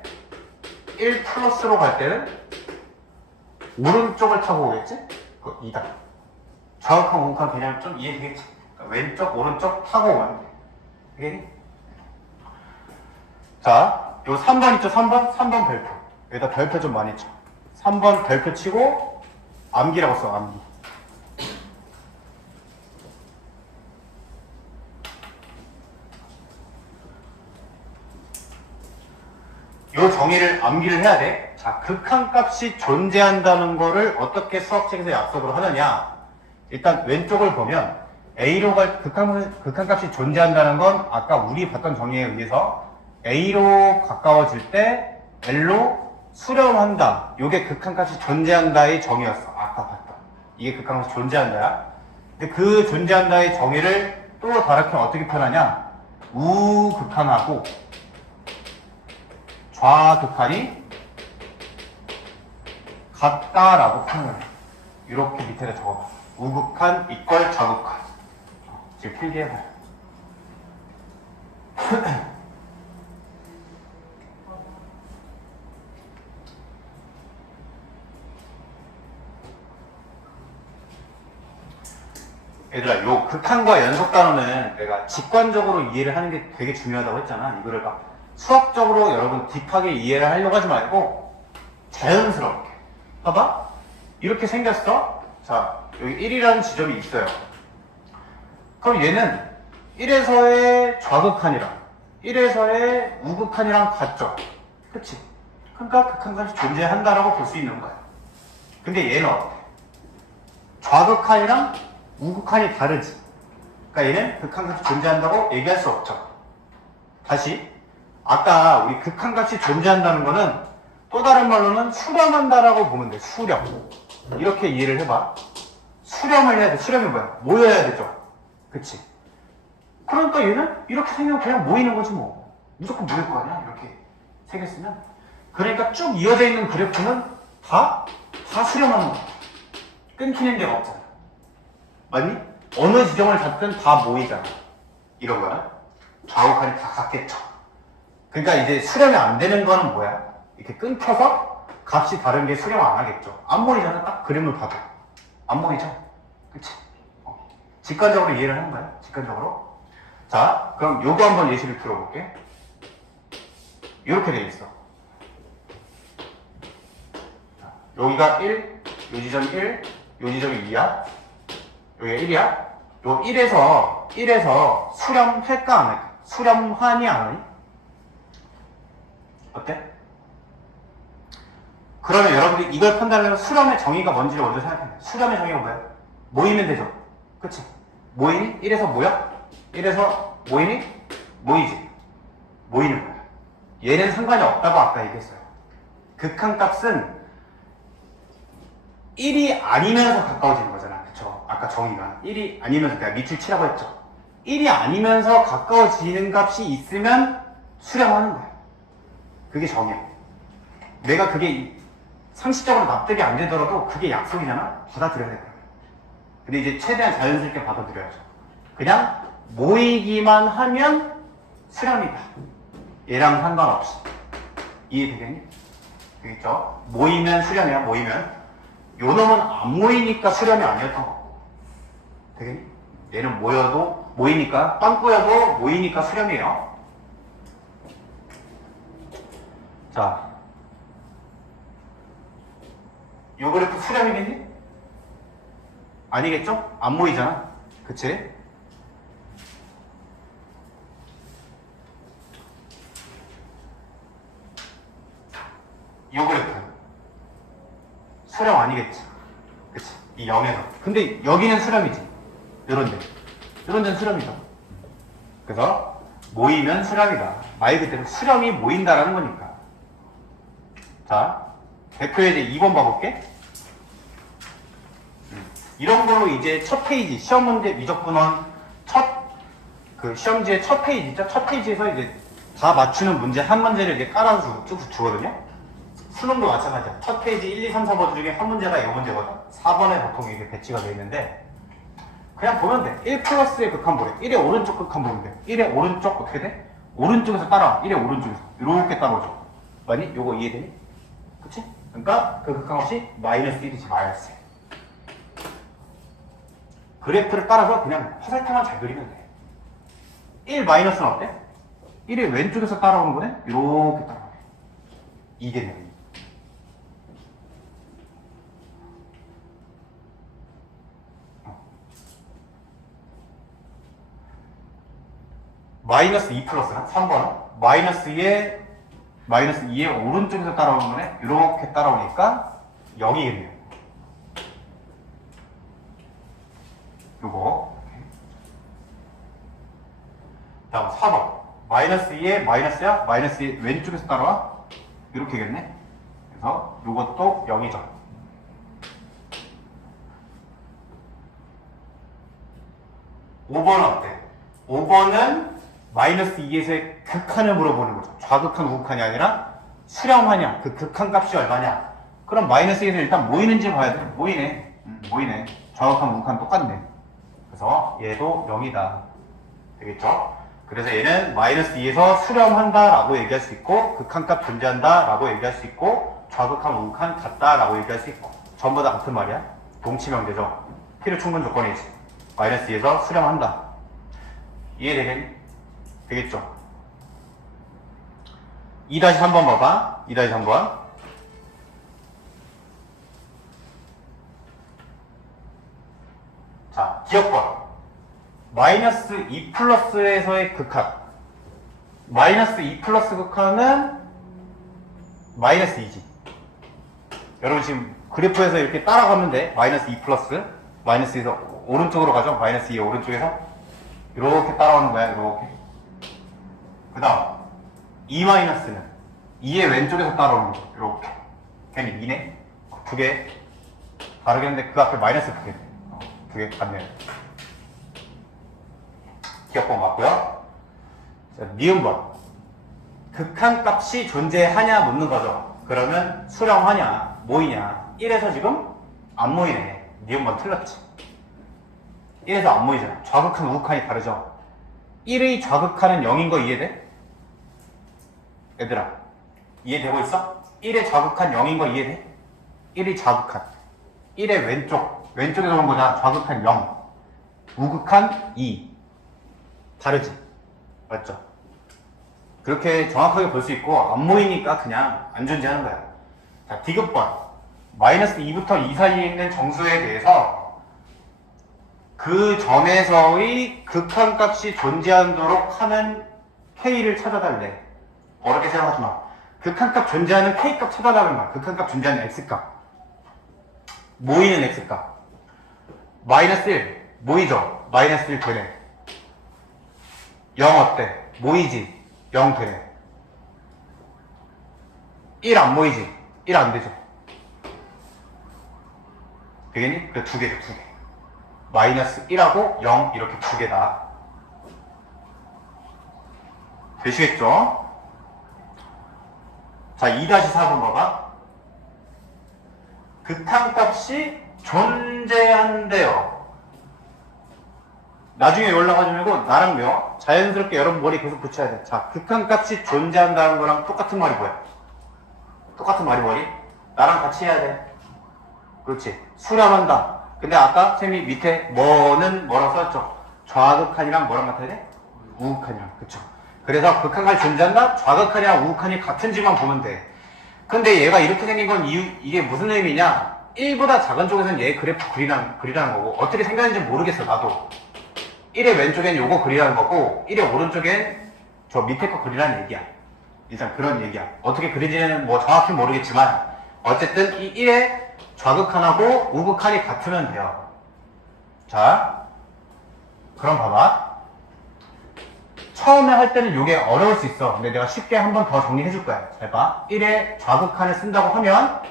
1 플러스로 갈 때는 오른쪽을 타고 오겠지? 그 2다. 좌극한 우극한 개념 좀 이해되겠지? 그러니까 왼쪽, 오른쪽 타고 오면 돼. 되겠니? 자, 요 3번 있죠? 3번? 3번 별표. 여기다 별표 좀 많이 쳐. 3번 별표 치고 암기라고 써, 암기. 요 정의를 암기를 해야 돼. 자, 극한값이 존재한다는 거를 어떻게 수학책에서 약속을 하느냐. 일단 왼쪽을 보면 A로 갈 극한값이 존재한다는 건 아까 우리 봤던 정의에 의해서 A로 가까워질 때 L로 수렴한다. 이게 극한값이 존재한다의 정의였어. 아까 봤던. 이게 극한값이 존재한다야. 근데 그 존재한다의 정의를 또 다르게 어떻게 표현하냐? 우극한하고 좌극한이 같다라고 표현을 해. 이렇게 밑에다 적어봐. 우극한 이퀄 좌극한. 지금 필기해봐요. 얘들아, 요 극한과 연속 단어는 내가 직관적으로 이해를 하는 게 되게 중요하다고 했잖아. 이거를 막 수학적으로 여러분 딥하게 이해를 하려고 하지 말고 자연스럽게. 봐봐. 이렇게 생겼어. 자, 여기 1이라는 지점이 있어요. 그럼 얘는 1에서의 좌극한이랑 1에서의 우극한이랑 같죠? 그치? 그러니까 극한값이 존재한다라고 볼 수 있는 거야. 근데 얘는 어때? 좌극한이랑 우극한이 다르지. 그러니까 얘는 극한값이 존재한다고 얘기할 수 없죠. 다시 아까 우리 극한값이 존재한다는 거는 또 다른 말로는 수렴한다라고 보면 돼. 수렴. 이렇게 이해를 해봐. 수렴을 해야 돼. 수렴이 뭐야? 모여야 되죠. 그치? 그러니까 얘는 이렇게 생기면 그냥 모이는 거지 뭐. 무조건 모일 거 아니야? 이렇게 생겼으면. 그러니까 쭉 이어져 있는 그래프는 다 수렴하는 거야. 끊기는 데가 없잖아. 맞니? 어느 지점을 잡든 다 모이잖아. 이런 거야. 좌우칸이 다 같겠죠. 그러니까 이제 수렴이 안 되는 거는 뭐야? 이렇게 끊겨서 값이 다른 게 수렴 안 하겠죠. 안 보이잖아. 딱 그림을 봐도. 안 보이죠? 그치? 직관적으로 이해를 하는 거야. 직관적으로. 자, 그럼 요거 한번 예시를 들어볼게. 이렇게 되어 있어. 자, 여기가 1, 요 지점이 1, 요 지점이 2야. 여기가 1이야. 요 1에서 수렴할까 안 할까? 수렴하니 안 하니? 어때? 그러면 여러분들이 이걸 판단하려면 수렴의 정의가 뭔지를 먼저 생각해야 돼. 수렴의 정의가 뭐야? 모이면 되죠. 그치? 모이니? 1에서 모여? 1에서 모이니? 모이지. 모이는 거야. 얘는 상관이 없다고 아까 얘기했어요. 극한값은 1이 아니면서 가까워지는 거잖아. 그쵸? 아까 정의가. 1이 아니면서, 내가 밑줄 치라고 했죠. 1이 아니면서 가까워지는 값이 있으면 수렴하는 거야. 그게 정의야. 내가 그게 상식적으로 납득이 안 되더라도 그게 약속이잖아? 받아들여야 돼. 근데 이제 최대한 자연스럽게 받아들여야죠. 그냥 모이기만 하면 수렴이다. 얘랑 상관없이. 이해되겠니? 되겠죠? 모이면 수렴이야, 모이면. 요 놈은 안 모이니까 수렴이 아니었던 거고. 되겠니? 얘는 모이니까, 빵꾸여도 모이니까 수렴이에요. 자. 요 그래프 수렴이겠니? 아니겠죠? 안 모이잖아. 그치? 요 그래프 수렴 아니겠지. 그치? 이 0에서. 근데 여기는 수렴이지. 요런 데는 수렴이다. 그래서 모이면 수렴이다. 말 그대로 수렴이 모인다라는 거니까. 자, 대표에 이제 2번 봐볼게. 이런 걸로 이제 첫 페이지, 시험 문제 미적분원 그 시험지의 첫 페이지죠. 첫 페이지에서 이제 다 맞추는 문제 한 문제를 이제 깔아서 쭉 주거든요. 수능도 마찬가지야. 첫 페이지 1, 2, 3, 4번 중에 한 문제가 이 문제거든. 4번에 보통 이게 배치가 되어 있는데, 그냥 보면 돼. 1 플러스의 극한 보래. 1의 오른쪽 극한 보면 돼. 1의 오른쪽 어떻게 돼? 오른쪽에서 따라와. 1의 오른쪽에서. 이렇게 따라오죠. 맞니? 요거 이해되니? 그치? 그러니까 그 극한값이 마이너스 1이지, 마이너스 1. 그래프를 따라서 그냥 화살표만 잘 그리면 돼. 1 마이너스는 어때? 1의 왼쪽에서 따라오는 거네? 이렇게 따라오네. 이겠네. 마이너스 2 플러스는? 3번은? 마이너스 2의 오른쪽에서 따라오는 거네? 이렇게 따라오니까 0이겠네요. 요거. 다음 4번. 마이너스 2에 마이너스야? 마이너스 2 왼쪽에서 따라와? 이렇게겠네. 그래서 이것도 0이죠. 5번 어때? 5번은 마이너스 2에서의 극한을 물어보는 거죠. 좌극한, 우극한이 아니라 수렴하냐, 그 극한 값이 얼마냐. 그럼 마이너스 2에서 일단 모이는지 봐야 돼. 모이네. 모이네. 좌극한, 우극한 똑같네. 그래서 얘도 0이다. 되겠죠? 그래서 얘는 마이너스 2에서 수렴한다 라고 얘기할 수 있고, 극한값 존재한다 라고 얘기할 수 있고, 좌극한, 우극한 같다 라고 얘기할 수 있고, 전부 다 같은 말이야. 동치명제죠. 필요 충분 조건이지. 마이너스 2에서 수렴한다. 이해되겠니? 되겠죠? 2-3번 봐봐. 2-3번. 자, 기억번. 마이너스 2 플러스에서의 극한. 마이너스 2 플러스 극한은 마이너스 2지. 여러분 지금 그래프에서 이렇게 따라가면 돼. 마이너스 2 플러스. 마이너스 2에서 오른쪽으로 가죠. 마이너스 2의 오른쪽에서. 이렇게 따라오는 거야. 이렇게. 그 다음 2 마이너스는 2의 왼쪽에서 따라오는 거. 이렇게. 괜히 2네. 두 개. 다르겠는데 그 앞에 마이너스 두 개. 두 개 같네요. 기억번 맞고요. 자, 니은번. 극한값이 존재하냐 묻는 거죠. 그러면 수렴하냐, 모이냐. 1에서 지금 안 모이네. 니은번 틀렸지. 1에서 안 모이잖아. 좌극한, 우극한이 다르죠. 1의 좌극한은 0인 거 이해돼? 얘들아, 이해되고 있어? 1의 좌극한 0인 거 이해돼? 1의 좌극한. 1의 왼쪽에서 온 거잖아. 좌극한 0. 우극한 2. 다르지? 맞죠? 그렇게 정확하게 볼 수 있고, 안 모이니까 그냥 안 존재하는 거야. 자, 디귿번. 마이너스 2부터 2 사이에 있는 정수에 대해서 그 점에서의 극한값이 존재하도록 하는 K를 찾아달래. 어렵게 생각하지 마. 극한값 존재하는 K값 찾아달라는 거야. 극한값 존재하는 X값. 모이는 X값. 마이너스 1. 모이죠? 마이너스 1 되네. 0 어때? 모이지? 0 되네. 1 안 모이지? 1 안 되죠? 되겠니? 그래, 두 개죠, 두 개. 마이너스 1하고 0 이렇게 두 개다. 되시겠죠? 자, 2-4번 봐봐. 극한값이 존재한대요. 나중에 연락하지 말고 나랑 외워. 자연스럽게 여러분 머리 계속 붙여야 돼. 자, 극한값이 존재한다는 거랑 똑같은 말이 뭐야? 똑같은 말이 뭐니? 나랑 같이 해야 돼. 그렇지. 수렴한다. 근데 아까 쌤이 밑에 뭐는 뭐라고 써줬죠? 좌극한이랑 뭐랑 같아야 돼? 우극한이랑. 그쵸. 그래서 극한값이 존재한다? 좌극한이랑 우극한이 같은지만 보면 돼. 근데 얘가 이렇게 생긴 건 이게 무슨 의미냐? 1보다 작은 쪽에서는 얘 그래프 그리라는 거고, 어떻게 생겼는지 모르겠어, 나도. 1의 왼쪽엔 요거 그리라는 거고, 1의 오른쪽엔 저 밑에 거 그리라는 얘기야. 일단 그런 얘기야. 어떻게 그리지는 뭐 정확히 모르겠지만, 어쨌든 이 1의 좌극한하고 우극한이 같으면 돼요. 자, 그럼 봐봐. 처음에 할 때는 이게 어려울 수 있어. 근데 내가 쉽게 한 번 더 정리해 줄 거야. 잘 봐. 1의 좌극한을 쓴다고 하면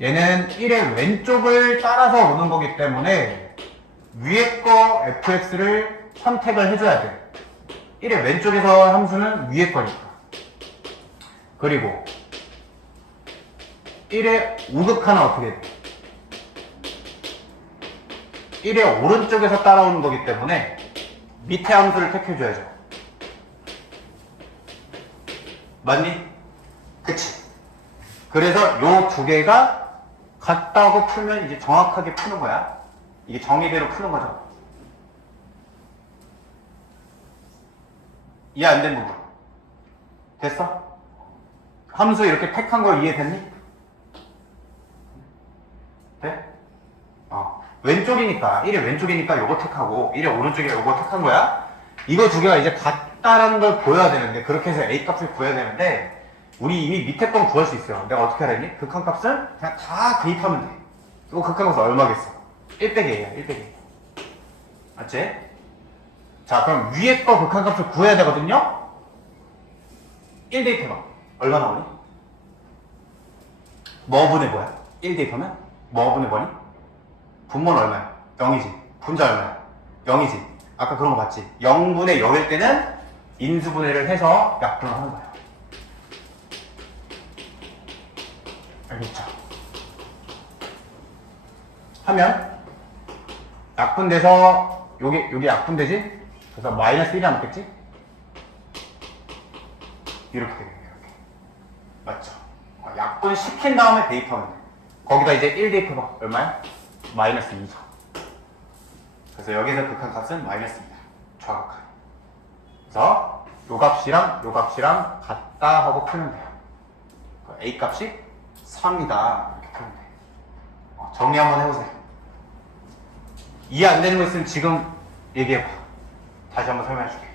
얘는 1의 왼쪽을 따라서 오는 거기 때문에 위에 거 fx를 선택을 해줘야 돼. 1의 왼쪽에서 함수는 위에 거니까. 그리고 1의 우극한은 어떻게 돼? 1의 오른쪽에서 따라오는 거기 때문에 밑에 함수를 택해줘야죠. 맞니? 그치? 그래서 요 두 개가 같다고 풀면 이제 정확하게 푸는 거야. 이게 정의대로 푸는 거죠. 이해 안 된 부분. 됐어? 함수 이렇게 택한 거 이해됐니? 돼? 왼쪽이니까, 1의 왼쪽이니까 요거 택하고, 1의 오른쪽에 요거 택한 거야. 이거 두 개가 이제 같다라는 걸 보여야 되는데, 그렇게 해서 A 값을 구해야 되는데, 우리 이미 밑에 건 구할 수 있어요. 내가 어떻게 하라니? 극한 값을 그냥 다 대입하면 돼. 이거 극한 값은 얼마겠어? 1 빼기 A야, 1 빼기 A. 맞지? 자, 그럼 위에 거 극한값을 구해야 되거든요? 1 대입해봐. 얼마 나오니? 뭐 분의 뭐야? 1 대입하면? 뭐 분의 뭐니? 분모는 얼마야? 0이지. 분자 얼마야? 0이지. 아까 그런 거 봤지? 0분의 0일 때는 인수분해를 해서 약분을 하는 거야. 알겠죠? 하면 약분돼서 요게 약분되지? 그래서 마이너스 1이 남겠지? 이렇게 되겠네요. 이렇게. 맞죠? 약분 시킨 다음에 대입하면 돼. 거기다 이제 1 대입해봐. 얼마야? 마이너스 2죠. 그래서 여기서 극한값은 마이너스 2다. 좌극한. 그래서 요 값이랑 같다 하고 풀면 돼요. A 값이 3이다. 이렇게 풀면 돼. 정리 한번 해보세요. 이해 안 되는 거 있으면 지금 얘기해봐. 다시 한번 설명해 줄게.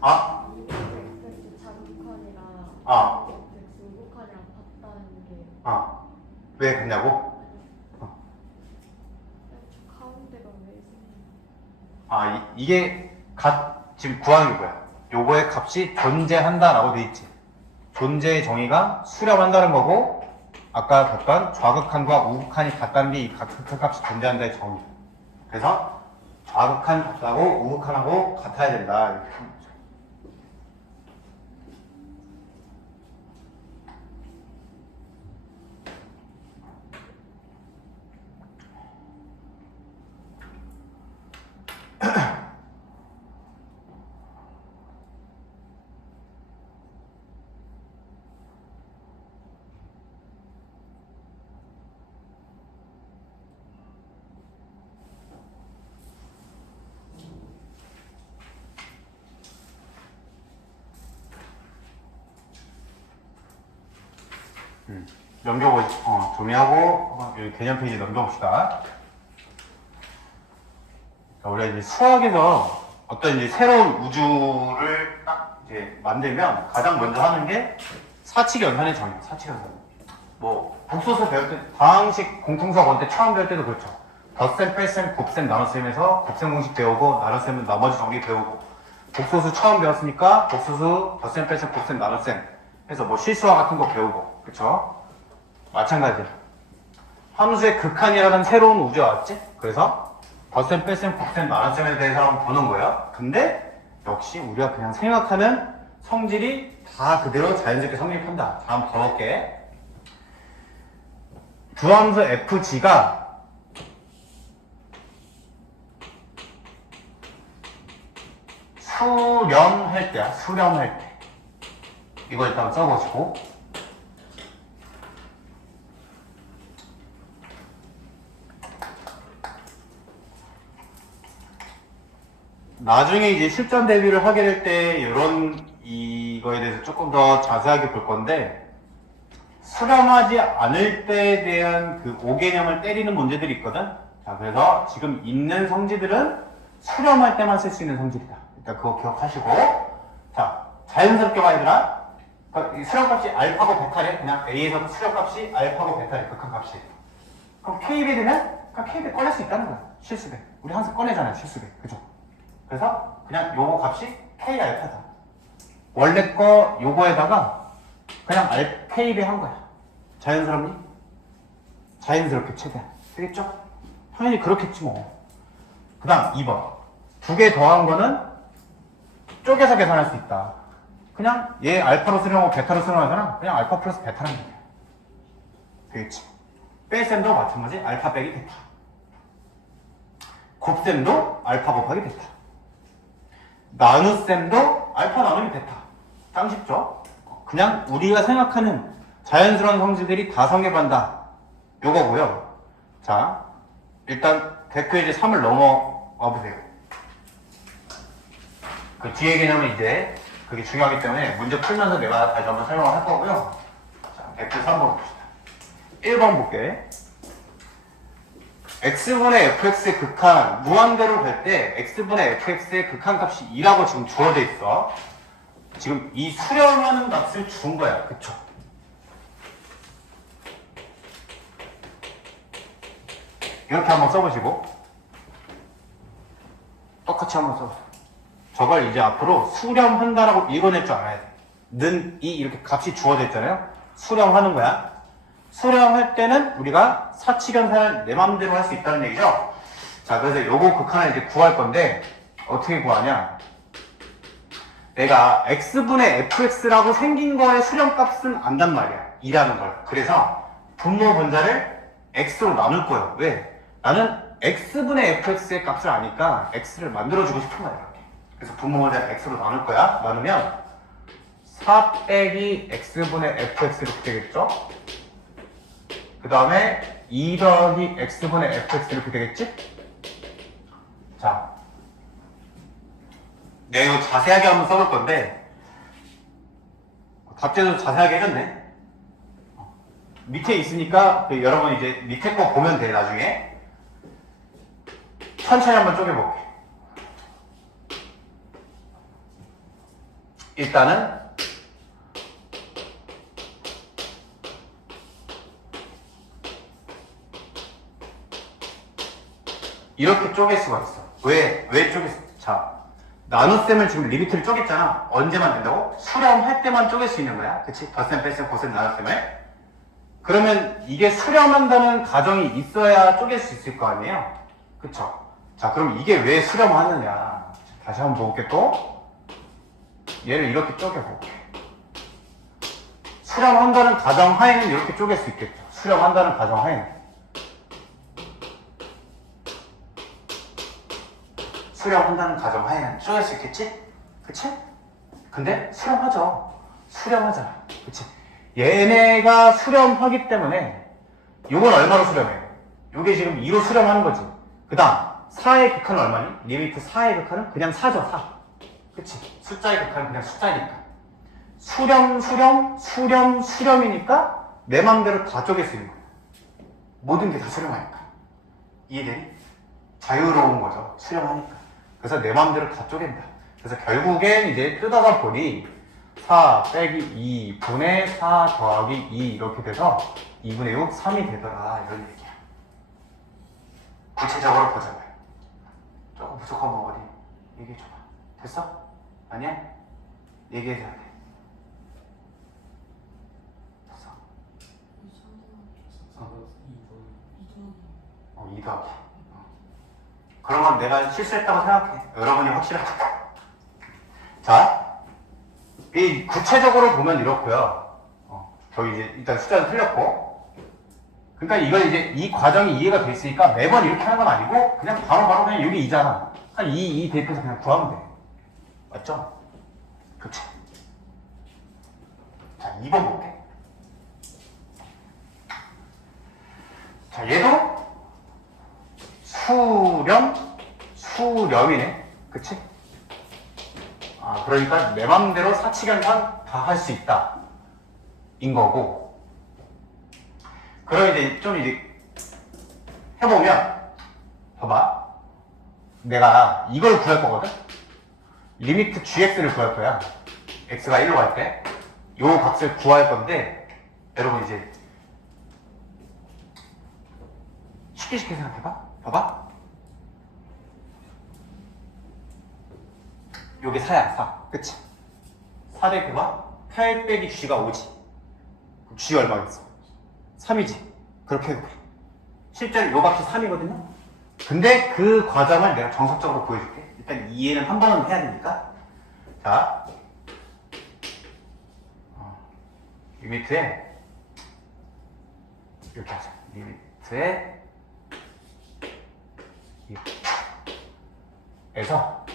아? 자극한이랑 아. 우극한이랑 같다는 게 아. 왜 같냐고? 가운데가 왜 이게 지금 구하는 게 뭐야? 요거의 값이 존재한다라고 돼 있지. 존재의 정의가 수렴한다는 거고, 아까 봤던 좌극한과 우극한이 같다는 게 이 극한값이 존재한다의 정의. 그래서 좌극한 같다고 우극한하고 같아야 된다. 이렇게 하는 거죠. 정리하고 여기 개념 페이지 넘겨봅시다. 우리가 이제 수학에서 어떤 이제 새로운 우주를 딱 이제 만들면 가장 먼저 하는 게 사칙연산의 정의. 사칙연산. 뭐 국소수 배울 때 다항식 공통수학 원때 처음 배울 때도 그렇죠. 덧셈, 뺄셈, 곱셈, 나눗셈에서 곱셈 공식 배우고 나눗셈은 나머지 정리 배우고 복소수 처음 배웠으니까 복소수, 덧셈, 뺄셈, 곱셈, 나눗셈 해서 뭐 실수화 같은 거 배우고 그쵸? 마찬가지야. 함수의 극한이라는 새로운 우주가 왔지? 그래서 덧셈, 뺄셈, 곱셈, 나눗셈에 대해서 한번 보는 거야. 근데 역시 우리가 그냥 생각하는 성질이 다 그대로 자연스럽게 성립한다. 다음 봐볼게. 두함수 FG가 수렴할 때야. 수렴할 때. 이거 일단 써보시고. 나중에 이제 실전 대비를 하게 될 때 이거에 대해서 조금 더 자세하게 볼 건데 수렴하지 않을 때에 대한 그 5개념을 때리는 문제들이 있거든. 자, 그래서 지금 있는 성질들은 수렴할 때만 쓸 수 있는 성질이다. 일단 그거 기억하시고. 자, 자연스럽게 봐 얘들아. 그러니까 수렴값이 알파고 베타래. 그냥 A에서도 수렴값이 알파고 베타래. 극한값이. 그럼 K배 되면 그냥 K배 꺼낼 수 있다는 거야. 실수배. 우리 항상 꺼내잖아요. 실수배. 그죠? 그래서 그냥 요거 값이 K 알파다. 원래 거 요거에다가 그냥 K배 한 거야. 자연스럽니? 자연스럽게 최대한. 되겠죠? 당연히 그렇겠지 뭐. 그 다음 2번. 두 개 더한 거는 쪼개서 계산할 수 있다. 그냥 얘 알파로 수렴하고 베타로 수렴하잖아. 그냥 알파 플러스 베타라는 거야. 되겠지? 뺄셈도 마찬가지. 알파 빼기 베타. 곱셈도 알파 곱하기 베타. 나눗셈도 알파 나누기 베타. 짱 쉽죠? 그냥 우리가 생각하는 자연스러운 성질들이 다 성립한다. 요거고요. 자, 일단 데크 이제 3을 넘어와 보세요. 그 뒤에 개념은 이제 그게 중요하기 때문에 문제 풀면서 내가 다시 한번 설명을 할 거고요. 자, 데크 3번 봅시다. 1번 볼게. x분의 fx의 극한 무한대로 갈 때 x분의 fx의 극한값이 2라고 지금 주어져 있어. 지금 이 수렴하는 값을 준 거야. 그쵸? 이렇게 한번 써보시고 똑같이 한번 써. 저걸 이제 앞으로 수렴한다라고 읽어낼 줄 알아야 돼. 는, 이 이렇게 값이 주어져 있잖아요. 수렴하는 거야. 수렴할 때는 우리가 사칙연산을 내 맘대로 할 수 있다는 얘기죠. 자, 그래서 요거 극한을 이제 구할 건데 어떻게 구하냐? 내가 x분의 fx라고 생긴 거의 수렴값은 안단 말이야. 2라는 걸. 그래서 분모 분자를 x로 나눌 거예요. 왜? 나는 x분의 fx의 값을 아니까 x를 만들어주고 싶은 거야. 이렇게. 그래서 분모 분자를 x로 나눌 거야. 나누면 4 빼기 x분의 fx 이렇게 되겠죠? 그 다음에 2 더하기 x분의 fx 이렇게 되겠지? 자, 내가 이거 자세하게 한번 써볼 건데 답제도 자세하게 해줬네. 밑에 있으니까 여러분 이제 밑에 거 보면 돼. 나중에 천천히 한번 쪼개볼게. 일단은 이렇게 쪼갤 수가 있어. 왜 쪼갰어? 자, 나눗셈을 지금 리미트를 쪼갰잖아. 언제만 된다고? 수렴할 때만 쪼갤 수 있는 거야. 그치? 덧셈, 뺄셈, 곱셈, 나눗셈을. 그러면 이게 수렴한다는 가정이 있어야 쪼갤 수 있을 거 아니에요? 그쵸? 자, 그럼 이게 왜 수렴하느냐? 다시 한번 볼게 또. 얘를 이렇게 쪼개볼게. 수렴한다는 가정하에는 이렇게 쪼갤 수 있겠죠. 수렴한다는 가정하에는. 수렴한다는 가정하에는 쪼갤 수 있겠지? 그치? 근데 수렴하죠. 수렴하잖아. 그치? 얘네가 수렴하기 때문에 요건 얼마로 수렴해? 요게 지금 2로 수렴하는 거지. 그 다음 4의 극한은 얼마니? 리미트 4의 극한은 그냥 4죠. 4. 그치? 숫자의 극한은 그냥 숫자니까. 수렴이니까 내 맘대로 다 쪼갤 수 있는 거야. 모든 게 다 수렴하니까. 이해되니? 자유로운 거죠. 수렴하니까. 그래서 내 맘대로 다 쪼갠다. 그래서 결국엔 이제 뜯어다 보니 4 빼기 2 분의 4 더하기 2 이렇게 돼서 2분의 6, 3이 되더라. 이런 얘기야. 구체적으로 보자고요. 조금 부족한 거 어디 얘기해줘봐. 됐어? 아니야? 얘기해줘야 돼. 됐어? 2 더하기. 그런 건 내가 실수했다고 생각해. 여러분이 확실하니까. 자, 이 구체적으로 보면 이렇고요. 저기 이제 일단 숫자는 틀렸고. 그러니까 이걸 이제 이 과정이 이해가 돼 있으니까 매번 이렇게 하는 건 아니고 그냥 바로 그냥 여기 2잖아. 한 2 대입해서 그냥 구하면 돼. 맞죠? 그치? 자, 2번 볼게. 자, 얘도 수렴이네. 그치? 아, 그러니까 내 맘대로 사칙연산 다 할 수 있다. 인 거고. 그럼 이제 좀 이제 해보면, 봐봐. 내가 이걸 구할 거거든? 리미트 gx를 구할 거야. x가 1로 갈 때. 요 값을 구할 건데, 여러분 이제 쉽게 생각해봐. 봐봐. 요게 4야, 4. 그치? 4 대 그봐? 8 빼기 g가 5지. 그럼 g 얼마겠어? 3이지. 그렇게 해도 돼. 실제로 요 값이 3이거든요? 근데 그 과정을 내가 정석적으로 보여줄게. 일단 이해는 한 번은 해야 되니까. 자. 리미트에 이렇게 하자. 리미트에 에서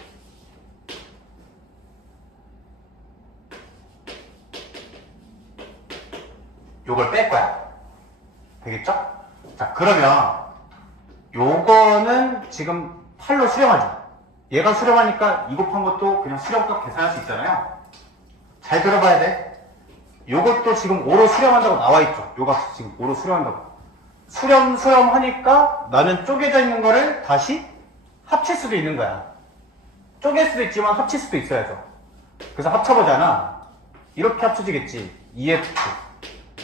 요걸 뺄 거야. 되겠죠? 자, 그러면 요거는 지금 8로 수렴하죠. 얘가 수렴하니까 2 곱한 것도 그냥 수렴값 계산할 수 있잖아요. 잘 들어봐야 돼. 요것도 지금 5로 수렴한다고 나와있죠. 요 값이 지금 5로 수렴한다고. 수렴하니까 나는 쪼개져 있는 거를 다시 합칠 수도 있는 거야. 쪼갤 수도 있지만 합칠 수도 있어야죠. 그래서 합쳐보잖아. 이렇게 합쳐지겠지. EF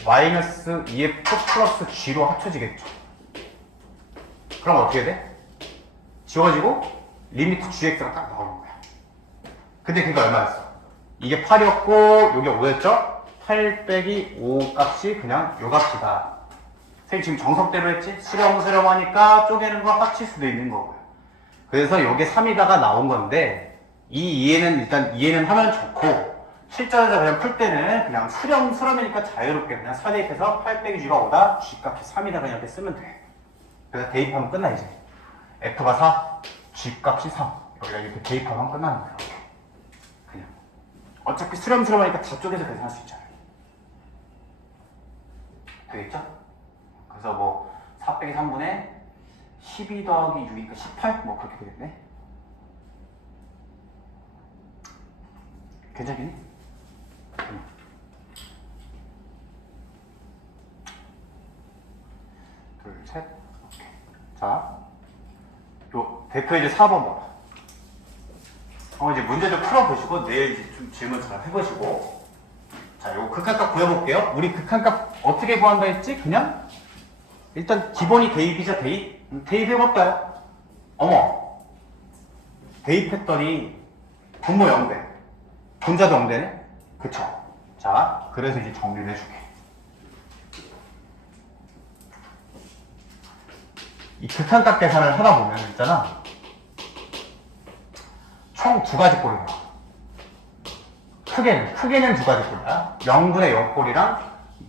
마이너스 EF 플러스 G로 합쳐지겠죠. 그럼 어떻게 돼? 지워지고 리미트 GX가 딱 나오는 거야. 근데 그게 얼마였어? 이게 8이었고 여기 5였죠? 8 빼기 5 값이 그냥 요 값이다. 선생님 지금 정석대로 했지? 수렴 하니까 쪼개는 거 합칠 수도 있는 거고요. 그래서 요게 3이다가 나온 건데 이 이해는 일단 이해는 하면 좋고 실전에서 그냥 풀 때는 그냥 수렴이니까 자유롭게 그냥 4 대입해서 8 빼기 G가 5다 G 값이 3이다 그냥 이렇게 쓰면 돼. 그래서 대입하면 끝나 이제. F가 4, G 값이 3. 여기가 이렇게 대입하면 끝나는 거야. 그냥. 어차피 수렴하니까 다 쪼개서 계산할 수 있잖아요. 되겠죠? 그래서 뭐 4 빼기 3분의 12 더하기 6이니까 18? 뭐 그렇게 되겠네. 괜찮겠니? 둘, 셋. 오케이. 자, 요 대표 이제 4번 봐봐. 이제 문제 좀 풀어보시고 내일 이제 좀 질문 잘 해보시고. 자, 요 극한값 구해볼게요. 우리 극한값 어떻게 구한다 했지? 그냥 일단 기본이 대입이죠, 대입. 대입해볼까요? 어머, 대입했더니 분모 0대, 분자도 0대네? 그쵸? 자, 그래서 이제 정리를 해줄게. 이 극한값 계산을 하다 보면 있잖아, 총 두 가지 꼴이 나와. 크게는 두 가지 꼴이야. 0분의 0꼴이랑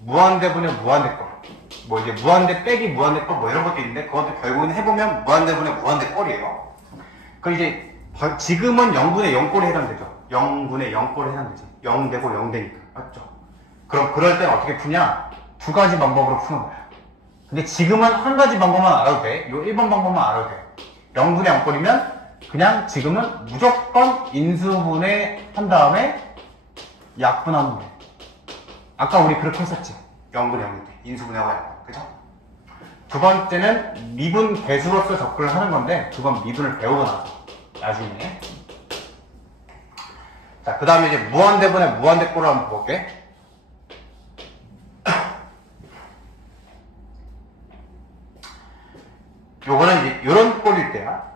무한대분의 무한대꼴. 뭐 이제 무한대 빼기 무한대꼴 뭐 이런 것도 있는데 그것도 결국은 해보면 무한대분의 무한대꼴이에요. 그럼 이제 지금은 0분의 0꼴에 해당되죠. 0분의 0꼴에 해당되지. 0 되고 0 되니까. 맞죠? 그럼 그럴 땐 어떻게 푸냐? 두 가지 방법으로 푸는 거야. 근데 지금은 한 가지 방법만 알아도 돼. 요 1번 방법만 알아도 돼. 0분의 0꼴이면 그냥 지금은 무조건 인수분해 한 다음에 약분하면 돼. 아까 우리 그렇게 했었지. 0분의 0인데 인수분해하고 약분. 그죠? 두 번째는 미분 배수로서 접근을 하는 건데 그건 미분을 배우고 나서 나중에. 자, 그 다음에 이제 무한대분의 무한대꼴을 한번 볼게. 요거는 이제 요런 꼴일 때야.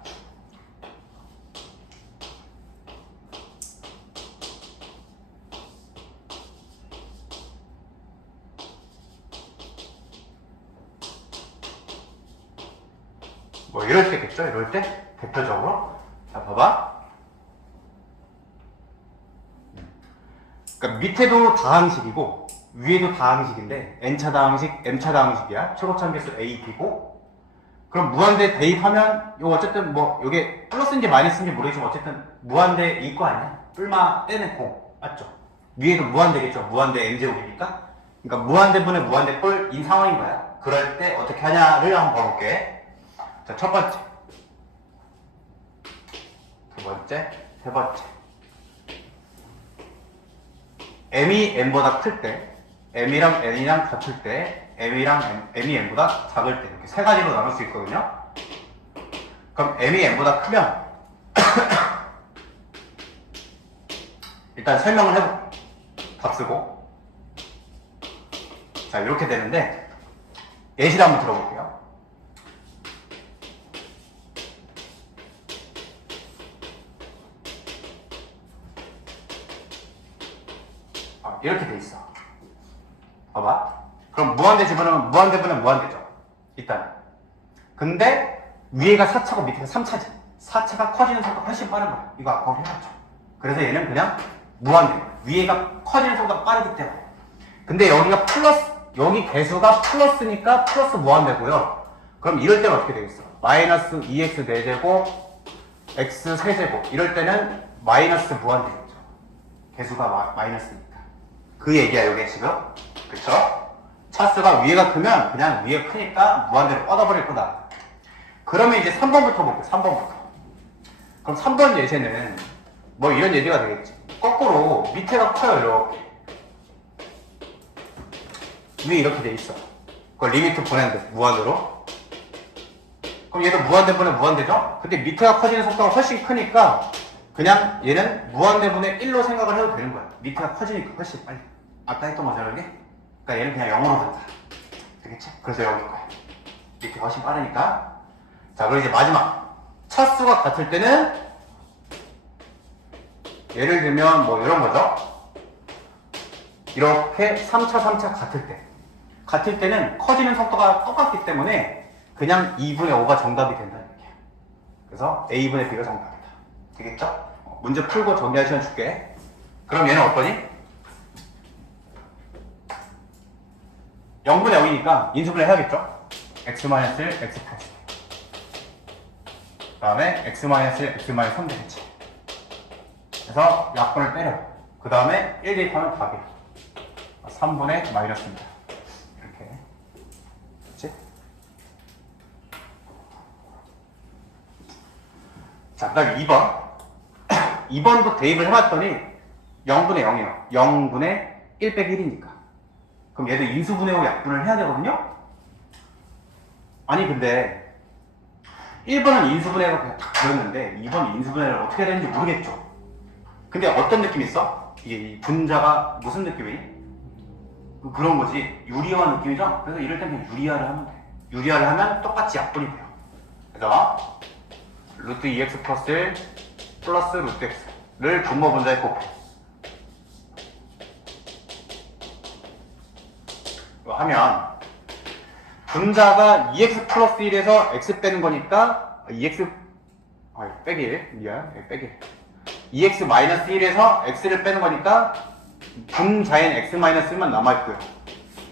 뭐 이럴 때겠죠? 이럴 때 대표적으로. 자, 봐봐. 그러니까 밑에도 다항식이고 위에도 다항식인데 n차 다항식, m차 다항식이야. 최고차함계수 a, b고. 그럼 무한대 대입하면 이거 어쨌든 뭐 이게 플러스인지 마이너스인지 모르겠지만 어쨌든 무한대일 거 아니야. 뿔마 떼내고. 맞죠? 위에도 무한대겠죠. 무한대 n제곱이니까. 그러니까 무한대분의 무한대꼴인 상황인 거야. 그럴 때 어떻게 하냐를 한번 봐볼게. 자, 첫 번째, 두 번째, 세 번째. m이 n보다 클 때, m이랑 n이랑 같을 때, m이 n보다 작을 때 이렇게 세 가지로 나눌 수 있거든요. 그럼 m이 n보다 크면 일단 설명을 해볼게요. 답 쓰고. 자, 이렇게 되는데 예시를 한번 들어볼게요. 이렇게 돼 있어. 봐봐. 그럼 무한대 집어넣으면 무한대분은 무한대죠. 일단. 근데 위에가 4차고 밑에가 3차지. 4차가 커지는 속도가 훨씬 빠른 거야. 이거 아까 우리 해봤죠. 그래서 얘는 그냥 무한대. 위에가 커지는 속도가 빠르기 때문에. 근데 여기가 플러스, 여기 개수가 플러스니까 플러스 무한대고요. 그럼 이럴 때는 어떻게 되겠어? 마이너스 2x 4제곱, x 3제곱. 이럴 때는 마이너스 무한대겠죠. 개수가 마이너스니까. 그 얘기야, 요게 지금. 그쵸? 차수가 위에가 크면 그냥 위에 크니까 무한대로 뻗어버릴 거다. 그러면 이제 3번부터 볼게요, 3번부터. 그럼 3번 예제는 뭐 이런 예제가 되겠지. 거꾸로 밑에가 커요, 이렇게. 위에 이렇게 돼 있어. 그걸 리미트 보낸대, 무한으로. 그럼 얘도 무한대 보내 무한대죠? 근데 밑에가 커지는 속도가 훨씬 크니까 그냥 얘는 무한대분의 1로 생각을 해도 되는 거야. 밑에가 커지니까 훨씬 빨리. 아까 했던 거잖아, 이게? 그러니까 얘는 그냥 0으로 간다. 되겠지? 그래서 0일 거야. 밑에 훨씬 빠르니까. 자, 그리고 이제 마지막. 차수가 같을 때는 예를 들면 뭐 이런 거죠. 이렇게 3차, 3차 같을 때. 같을 때는 커지는 속도가 똑같기 때문에 그냥 2분의 5가 정답이 된다는 얘기야. 그래서 A분의 B가 정답이다. 되겠죠? 문제 풀고 정리할 시간 줄게. 그럼 얘는 어떠니? 0분의 0이니까 인수분해 해야겠죠? x-1, x 플러스. 그 다음에 x-1, x-3 되겠지. 그래서 약분을 때려요. 그 다음에 1 대입하면 답이야. 3분의 마이너스입니다. 이렇게. 그렇지? 자, 그 다음에 2번. 2번도 대입을 해봤더니 0분의 0이에요. 0분의 1 빼기 1이니까. 그럼 얘도 인수분해 후 약분을 해야 되거든요? 아니, 근데 1번은 인수분해가 그냥 딱 그렸는데 2번은 인수분해를 어떻게 해야 되는지 모르겠죠? 근데 어떤 느낌이 있어? 이게 이 분자가 무슨 느낌이니? 그런 거지. 유리화 느낌이죠? 그래서 이럴 때는 그냥 유리화를 하면 돼. 유리화를 하면 똑같이 약분이 돼요. 그래서 루트 2x 플러스 1 플러스 루트 x를 분모 분자에 곱해. 이거 하면 분자가 2x 플러스 1에서 x 빼는 거니까 2x 빼기 1 미안 빼기 1 2x 마이너스 1에서 x를 빼는 거니까 분자엔 x 마이너스 1만 남아있고요.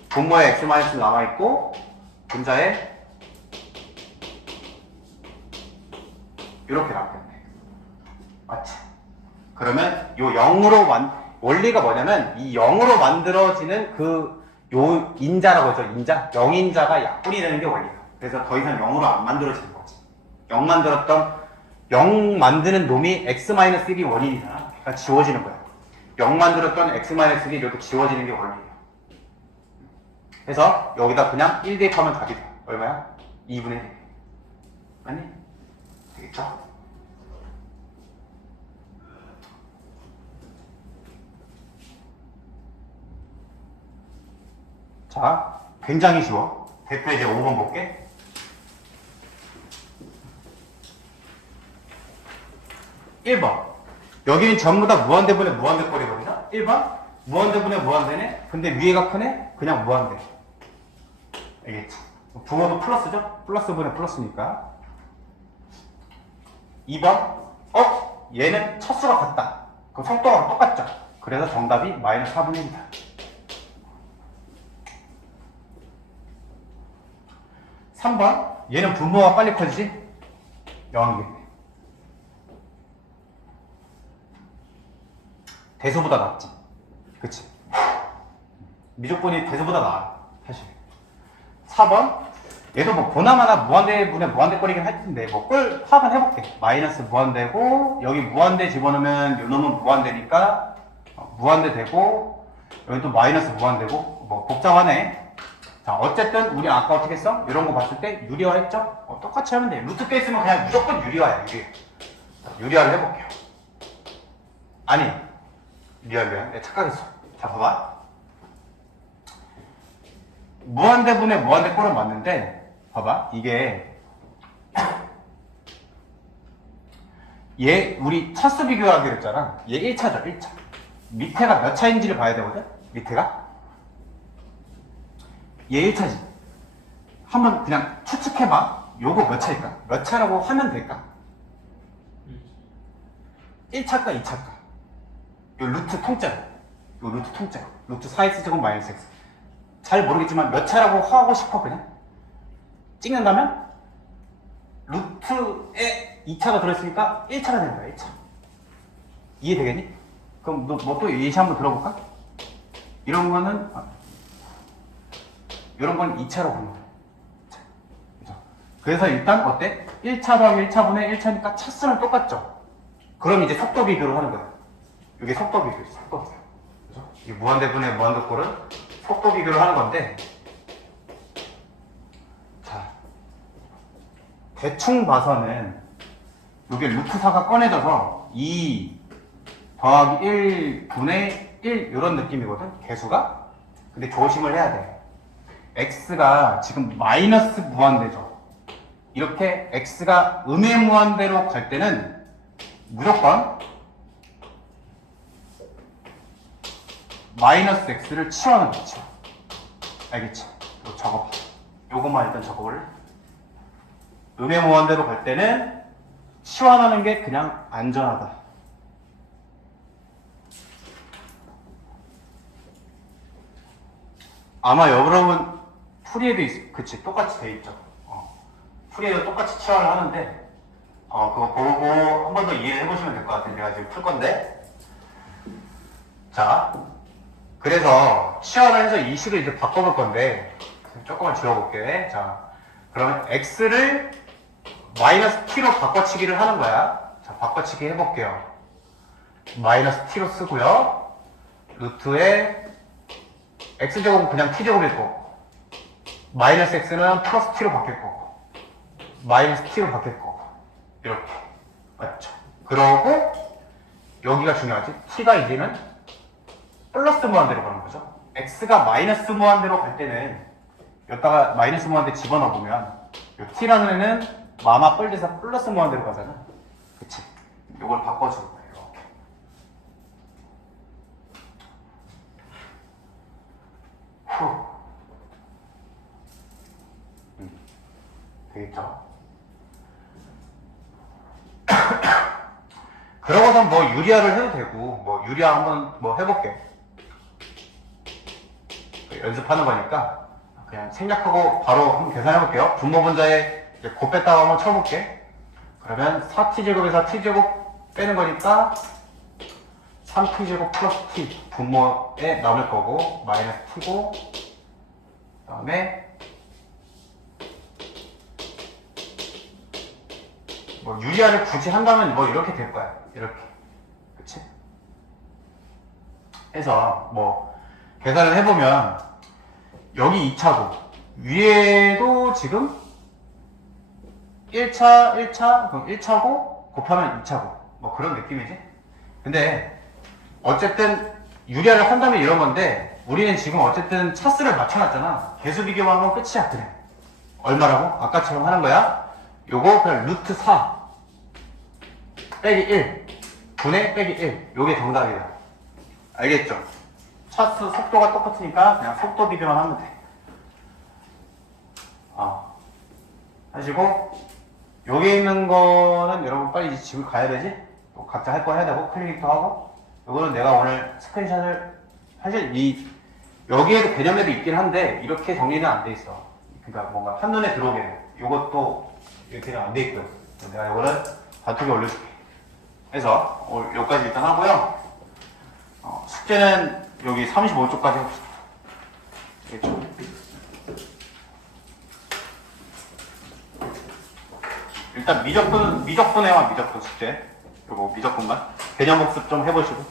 분모에 x 마이너스 1 남아있고 분자에 이렇게 남겠네. 맞지? 그러면 요 0으로 원리가 뭐냐면 이 0으로 만들어지는 요 인자라고 하죠. 인자? 0인자가 약분이 되는 게 원리야. 그래서 더 이상 0으로 안 만들어지는 거지. 0 만드는 놈이 x-1이 원인이잖아. 그러니까 지워지는 거야. 0 만들었던 x-1이 이렇게 지워지는 게 원리야. 그래서 여기다 그냥 1 대입하면 답이 돼. 얼마야? 2분의 1. 맞니? 되겠죠? 자, 굉장히 쉬워. 대표 이제 5번 볼게. (1번) 여기는 전부 다 무한대분의 무한대꼴이거든요. 1번 무한대분의 무한대네. 근데 위에가 크네? 그냥 무한대. 알겠지? 부모도 플러스죠? 플러스분의 플러스니까. 2번 얘는 첫수가 같다. 그럼 속도가 똑같죠? 그래서 정답이 마이너스 4분의 1이다. 3번 얘는 분모가 빨리 커지지? 영항이겠네. 대소보다 낫지. 그치? 미적분이 대소보다 나아 사실. 4번 얘도 뭐 보나마나 무한대분의 무한대꼴이긴 할 텐데 뭐 꼴 합은 해볼게. 마이너스 무한대고 여기 무한대 집어넣으면 요 놈은 무한대니까 무한대 되고 여기 또 마이너스 무한대고 뭐 복잡하네. 자, 어쨌든 우리 아까 어떻게 했어? 이런 거 봤을 때 유리화 했죠? 똑같이 하면 돼. 루트 빼 있으면 그냥 무조건 유리화야. 유리화를 해볼게요. 아니 미안 내가 착각했어. 자, 봐봐. 무한대분의 무한대꼴은 맞는데 봐봐. 이게 얘 우리 차수 비교하기로 했잖아. 얘 1차죠. 1차. 밑에가 몇 차인지를 봐야 되거든? 밑에가 얘 1차지. 한번 그냥 추측해봐. 요거 몇 차일까? 몇 차라고 하면 될까? 1차일까? 2차일까? 요 루트 통째로. 요 루트 통째로. 루트 4x제곱 마이너스 x. 잘 모르겠지만 몇 차라고 하고 싶어 그냥? 찍는다면? 루트에 2차가 들어있으니까 1차가 되는 거야. 1차. 이해되겠니? 그럼 너 뭐 또 예시 한번 들어볼까? 이런 거는 이런 건 2차로 보는 거야. 그래서 일단 어때? 1차 더하기 1차분의 1차니까 차수는 똑같죠? 그럼 이제 속도 비교를 하는 거야. 이게 속도 비교지. 속도 비교. 그죠? 이 무한대분의 무한대꼴은 속도 비교를 하는 건데 자, 대충 봐서는 이게 루트 4가 꺼내져서 2 더하기 1 분의 1 이런 느낌이거든 개수가. 근데 조심을 해야 돼. x가 지금 마이너스 무한대죠. 이렇게 x가 음의 무한대로 갈 때는 무조건 마이너스 x를 치워는 거죠. 알겠지? 이거 적어봐. 요것만 일단 적어볼래? 음의 무한대로 갈 때는 치환하는 게 그냥 안전하다. 아마 여러분 풀이에도 그치 똑같이 돼 있죠. 풀이에도 똑같이 치환을 하는데 그거 보고 한 번 더 이해를 해보시면 될 것 같아요. 내가 지금 풀 건데 자 그래서 치환을 해서 이 식을 이제 바꿔볼 건데 조금만 지워볼게. 자 그러면 x를 마이너스 t로 바꿔치기를 하는 거야. 자 바꿔치기 해볼게요. 마이너스 t로 쓰고요. 루트에 x제곱은 그냥 t제곱일 거고 마이너스 x는 플러스 t로 바뀔 거고 마이너스 t로 바뀔 거고 이렇게 맞죠? 그러고 여기가 중요하지. t가 이제는 플러스 무한대로 가는 거죠. x가 마이너스 무한대로 갈 때는 여기다가 마이너스 무한대 집어넣으면 이 t라는 애는 마마 뻘돼서 플러스 무한대로 가잖아. 그치? 이걸 바꿔주는 거예요. 이렇게. 후. 되겠죠? 그러고선 뭐 유리아를 해도 되고 뭐 유리아 한번 뭐 해볼게. 연습하는 거니까 그냥 생략하고 바로 한번 계산해볼게요. 분모 분자에 곱 뺐다고 한번 쳐볼게. 그러면 4t제곱에서 t제곱 빼는 거니까 3t제곱 플러스 t 분모에 남을 거고 마이너스 t고 그 다음에 뭐 유리아를 굳이 한다면 뭐 이렇게 될 거야. 이렇게. 그치? 해서 뭐 계산을 해보면 여기 2차고 위에도 지금 1차 그럼 1차고 곱하면 2차고 뭐 그런 느낌이지. 근데 어쨌든 유리아를 한다면 이런 건데 우리는 지금 어쨌든 차수를 맞춰놨잖아. 개수 비교만 하면 끝이야. 그래. 얼마라고? 아까처럼 하는 거야. 요거 그냥 루트 4 빼기 1 분의 빼기 1 요게 정답이야. 알겠죠? 차수 속도가 똑같으니까 그냥 속도 비교만 하면 돼. 하시고 여기 있는 거는 여러분 빨리 이제 집을 가야 되지? 또 각자 할 거 해야 되고 클릭도 하고 요거는 내가 오늘 스크린샷을 사실 여기에도 개념에도 있긴 한데 이렇게 정리는 안 돼 있어. 그러니까 뭔가 한눈에 들어오게 요것도 이렇게 안 돼 있고요. 내가 요거를 단톡에 올려줄게. 그래서 오늘 여기까지 일단 하고요. 숙제는 여기 35쪽까지 합시다. 알겠죠? 일단 미적분 해와 미적분 숙제. 요거 미적분만 개념 복습 좀 해보시고.